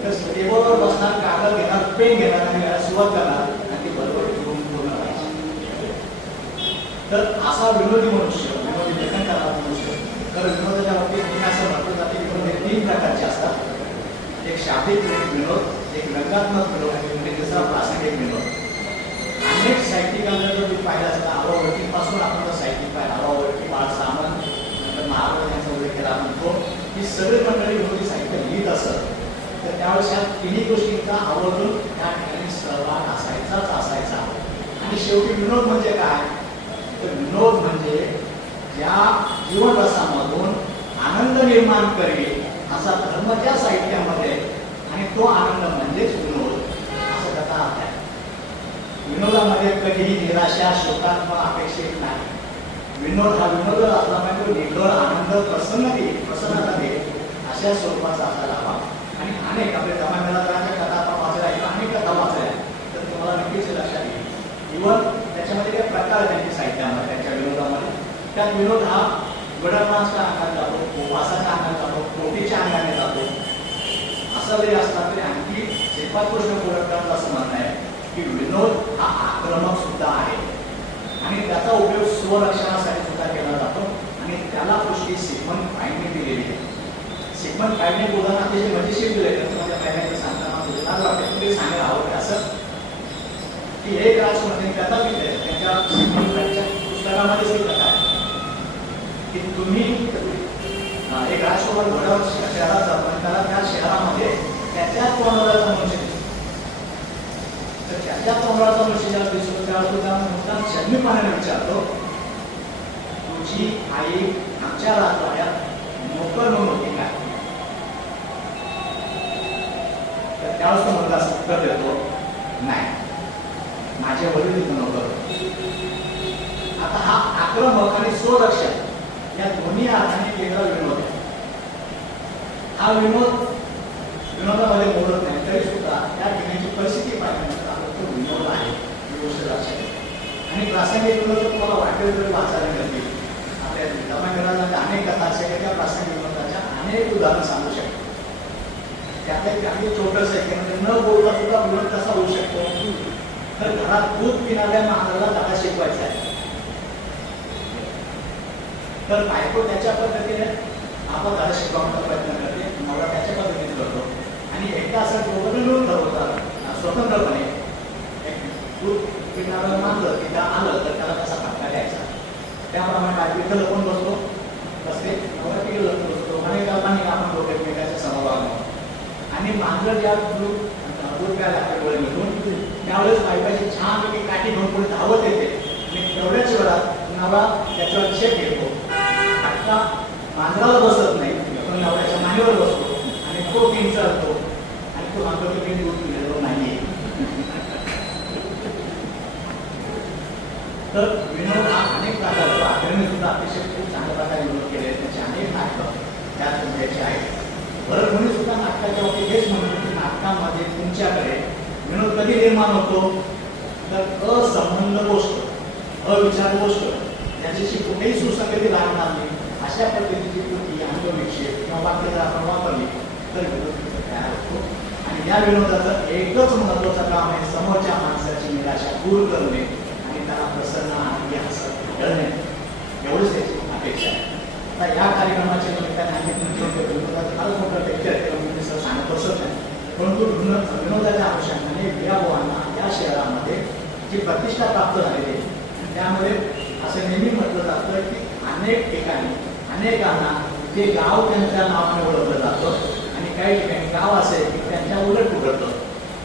तर टेबलवर बसणार, कागद घेणार, पेन घेणार आणि याला सुरुवात करणार आणि ती बरोबर घेऊन पूर्ण करायची. तर असा विनोदी मनुष्य, विनोदी लेखन करणारा मनुष्य. तर विनोदाच्या बाबतीत मी असं म्हटलं जाते की विनोद हे 3 प्रकारचे असतात. एक शाब्दिक विनोद, एक रंगात्मक विनोद आणि दुसरा प्रासंगिक विनोद. अनेक साहित्यिकांना जर मी पाहिलं असता आवडतीपासून आपण साहित्यिक पाहिलं, आवडती बाळ सामंत, नंतर महाराज यांचा उल्लेख केला म्हणतो ही सगळी मंडळी विनोदी साहित्य लिहित असत. तर त्यावेळेस या तिन्ही गोष्टींचा आवर्जून त्या ठिकाणी सहभाग असायचा. आणि शेवटी विनोद म्हणजे काय, तर विनोद म्हणजे या जीवनरसामधून आनंद निर्माण करेल असा धर्म त्या साहित्यामध्ये आणि तो आनंद म्हणजेच विनोद असं त्याचा अर्थ आहे. विनोदामध्ये कधीही निराशा, शोकात्मक अपेक्षित नाही. विनोद हा विनोद असला पाहिजे, निखळ आनंद, प्रसन्नता देईल अशा स्वरूपाचा असायला हवा. आणि अनेक आपल्या जमान्याच्या कथा आपण वाचल्या, अनेक कथा वाचल्या तर तुम्हाला नक्कीच लक्षात येईल. इव्हन त्याच्यामध्ये काही प्रकार त्यांच्या साहित्यामध्ये, त्यांच्या विनोदामध्ये, त्यात विनोद हा गडमांच्या अंगात जातो, उपवासाच्या अंगात जातो, पोटीच्या अंगाने जातो. असं जरी असला तरी आणखी श्रीपादकृष्ण गोरखनाथांचं असं म्हणणं आहे की विनोद हा आक्रमक सुद्धा आहे आणि त्याचा उपयोग स्वरक्षणासाठी सुद्धा केला जातो. आणि त्याला पुष्टी सिग्मंड फ्राईडने दिलेली आहे. सिग्मंड फ्राईडने उदाहरण अतिशय मजेशीर दिले, त्याचं माझ्या पहिल्यांदा सांगताना तुझ्याला वाटतं ते सांगायला आवडते. असं की एक राजकुमार कथा लिहिली आहे त्यांच्या पुस्तकामध्ये ही कथा आहे की तुम्ही एक राजकुमार घोड्यावर शहरात जातो आणि त्याला त्या शहरामध्ये त्याच्या तोंडाचा मनुष्य दिसतो. तर त्याच्या तोंडाचा मनुष्य ज्याला दिसतो त्याला तो त्या मोठा जन्मीपणाने विचारतो, तुझी आई आमच्या राजवाड्यात नोकर म्हणून होती काय? तर त्यावेळेस तो मुलगा उत्तर देतो, नाही, माझे वडील तिथं नोकर होते. आता हा आक्रमक आणि स्वरक्षक या दोन्ही अर्थाने वेगळा विनोद आहे. हा विनोदामध्ये बोलत नाही तरी सुद्धा त्या ठिकाणची परिस्थिती पाहिल्यानंतर आपण तो विनोद आहे ही गोष्ट लक्षात येते. आणि प्रासंगिक विनोद तुम्हाला वाटेल तरी वाचायला मिळतील. आपल्या धर्मग्रंथामध्ये अनेक कथा असे की त्या प्रासंगिक विनोदाच्या अनेक उदाहरणं सांगू शकतो. त्यातलं एक अगदी छोटंसं आहे की म्हणजे न बोलता सुद्धा विनोद कसा होऊ शकतो. तर घरात दूध पिणाऱ्या माणसाला धडा शिकवायचा आहे. तर बायको त्याच्या पद्धतीने आपण धडा शिकवण्याचा प्रयत्न करते, नवरा त्याच्या पद्धतीने करतो. आणि एकदा असं दोघं मिळून ठरवतात स्वतंत्रपणे एक दूध पिणारं मानलं की त्या आलं तर त्याला कसा फटका द्यायचा. त्याप्रमाणे बायको इथं लपून बसतो, बसते, नवरा तिकडे लपून बसतो. अनेक कल्पना आपण दोघे एकमेकाच्या समभाग आणि मांजर ज्या दूध प्यायला डोळे मिळून त्यावेळेस बायकाची छानपैकी काठी घेऊन पुढे धावत येते आणि तेवढ्याच वेळात नवरा त्याच्यावर शेप घेतो. फटका मांजराला बसत नाही, पण नवऱ्याच्या मानेवर बसतो आणि तो किंचाळतो आणि तो म्हणतो की मी दूध पिलेलो नाहीये. तर विनोद हा अनेक प्रकारचा आग्रही सुद्धा अतिशय खूप चांगल्या प्रकारे विनोद केले. त्याचे अनेक नाटकं त्यात तुमच्याचे आहेत. बरं कोणी सुद्धा नाटकाच्या बाबतीत हेच म्हणतो की नाटकामध्ये तुमच्याकडे विनोद कधी निर्माण होतो तर असंबंध गोष्ट, अविचार गोष्ट त्याच्याशी कुठेही सुसंगती लागणार नाही अशा पद्धतीची कृती आणि विक्षेप किंवा वाक्य जर आपण वापरली तर विनोद तयार होतो. आणि या विनोदाचं एकच महत्त्वाचं काम आहे समोरच्या माणसाची निराशा दूर करणे आणि त्याला प्रसन्न आणि हसत घडणे, एवढंच त्याची अपेक्षा आहे. आता या कार्यक्रमाच्या निमित्ताने आम्ही तुमच्या विनोदाचं फारच मोठं लेक्चर केलं मी सर सांगत बसत नाही, परंतु विनोदाच्या अनुषंगाने विराबोवांना या शहरामध्ये जी प्रतिष्ठा प्राप्त झालेली आहे त्यामुळे असं नेहमी म्हटलं जातं की अनेक ठिकाणी अनेकांना जे गाव त्यांच्या नावाने ओळखलं जातं आणि काही ठिकाणी गाव असेल की त्यांच्या उलट उघडतं.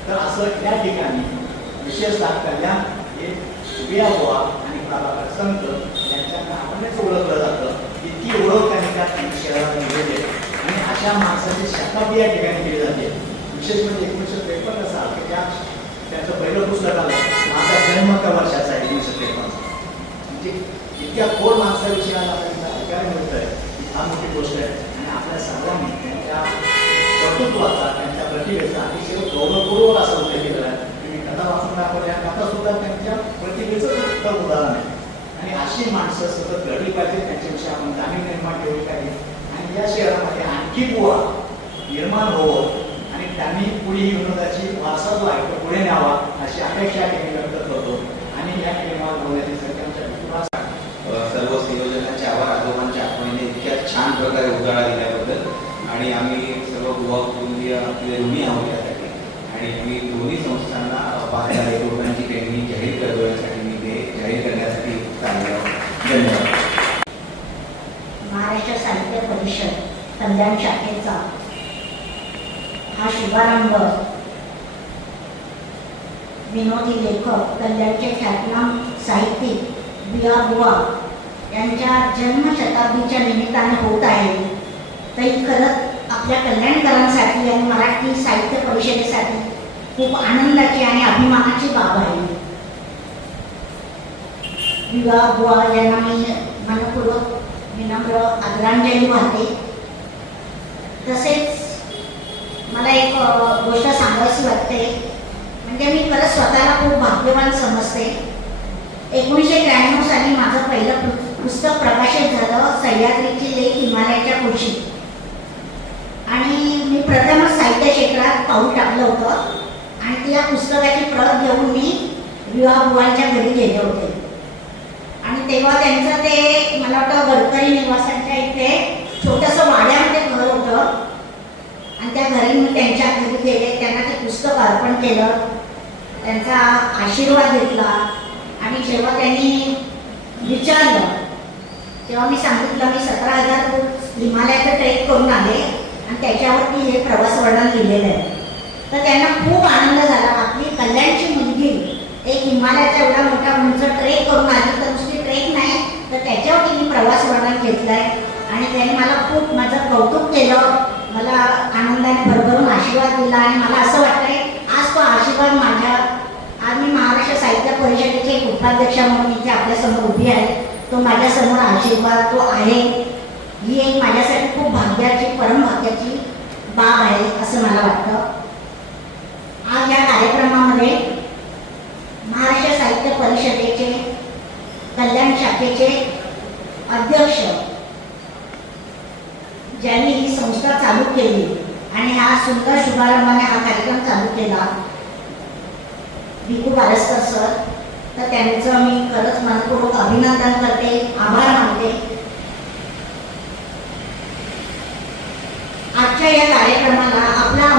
तर असं त्या ठिकाणी विशेषतः कल्याण हे विराबोवा आणि प्रभाकर संत यांच्या नावानेच ओळखलं जातं. इतकी ओळख त्यांनी शहरात दिलेली आहे आणि अशा माणसाची शताब्दी या ठिकाणी केली जाते. विशेष म्हणजे 1953 साल की त्याचं पहिलं पुस्तक आलं माझा जन्म त्या वर्षाचा 1953. म्हणजे इतक्या खोल माणसाविषयी आज आपल्याला ऐकायला मिळत आहे ही फार मोठी गोष्ट आहे. आणि आपल्या सर्वांनी त्यांच्या कर्तृत्वाचा त्यांच्या प्रतिभेचा अतिशय गौरवपूर्वक असं उल्लेख केलेला आहे. तुम्ही कथा वाचून दाखवल्या कथा सुद्धा त्यांच्या प्रतिभेचं उत्तम उदाहरण आहे. आणि अशी माणसं सतत घडली पाहिजे, त्यांच्याविषयी आपण जाणीव निर्माण ठेवली पाहिजे आणि या शहरामध्ये आणखी बुवा निर्माण होवं आणि त्यांनी पुढे ही विनोदाची वारसा जो आहे तो पुढे न्यावा अशी अपेक्षा त्यांनी व्यक्त करतो. आणि या निर्माण होण्याची संख्या सर्व संयोजकांचे आभार, आजोबांच्या आठवणीने इतक्या छान प्रकारे उजाळा दिल्याबद्दल. आणि आम्ही सर्व बुवा कुटुंबीय आपले ऋणी आहोत यासाठी. आणि मी दोन्ही संस्थांना 5,000 रुपयांची देणगी जाहीर करतो यासाठी मी ते जाहीर करण्यासाठी चाललो. धन्यवाद. महाराष्ट्र साहित्य परिषद कल्याण शाखेचा हा शुभारंभ विनोदी लेखक कल्याणचे ख्यातनाम साहित्यिक विराबोवा यांच्या जन्मशताब्दीच्या निमित्ताने होत आहे. तरी खरंच आपल्या कल्याणकरांसाठी आणि मराठी साहित्य परिषदेसाठी खूप आनंदाची आणि अभिमानाची बाब आहे. विराबोवा यांना मी मनपूर्वक विनम्र आदरांजली वाहते. तसेच मला एक गोष्ट सांगायची वाटते, म्हणजे मी खरंच स्वतःला खूप भाग्यवान समजते. 1993 साली माझं पहिलं पुस्तक प्रकाशित झालं, सह्याद्रीची लेक हिमालयाच्या कुशी. आणि मी प्रथमच साहित्य क्षेत्रात पाऊल टाकलं होतं आणि त्या पुस्तकाची प्रत घेऊन मी विराबोवांच्या घरी गेले होते. आणि तेव्हा त्यांचं ते मला वाटतं गडकरी निवासांच्या इथे छोटंसं वाड्यामध्ये घर होतं आणि त्या घरी मी त्यांच्या घरी गेले, त्यांना ते पुस्तक अर्पण केलं. त्यांचा आशीर्वाद घेतला आणि जेव्हा त्यांनी विचारलं तेव्हा मी सांगितलं मी 17,000 फूट हिमालयाचं ट्रेक करून आले आणि त्याच्यावरती हे प्रवास वर्णन लिहिलेलं आहे. तर त्यांना खूप आनंद झाला. आपली कल्याणची मुलगी एक हिमालयाचा एवढा मोठा उंच ट्रेक करून आली, तर नुसती ट्रेक नाही तर त्याच्यावर तिने प्रवास वर्णन घेतलंय आणि त्याने मला खूप माझं कौतुक केलं, मला आनंदाने भरभरून आशीर्वाद दिला आणि मला असं वाटतंय आज तो आशीर्वाद माझ्या, आज मी महाराष्ट्र साहित्य परिषदेचे एक उपाध्यक्ष म्हणून इथे आपल्यासमोर उभी आहे, तो माझ्यासमोर आशीर्वाद तो आहे. ही एक माझ्यासाठी खूप भाग्याची, परम भाग्याची बाब आहे असं मला वाटतं. आज या कार्यक्रमामध्ये महाराष्ट्र साहित्य परिषदेचे कल्याण शाखेचे अध्यक्ष ज्यांनी ही संस्था चालू केली आणि हा सुंदर शुभारंभाने हा कार्यक्रम चालू केला, भिकू बारस्कर सर, तर त्यांचं मी खरंच मनपूर्वक अभिनंदन करते, आभार मानते. आजच्या या कार्यक्रमाला आपला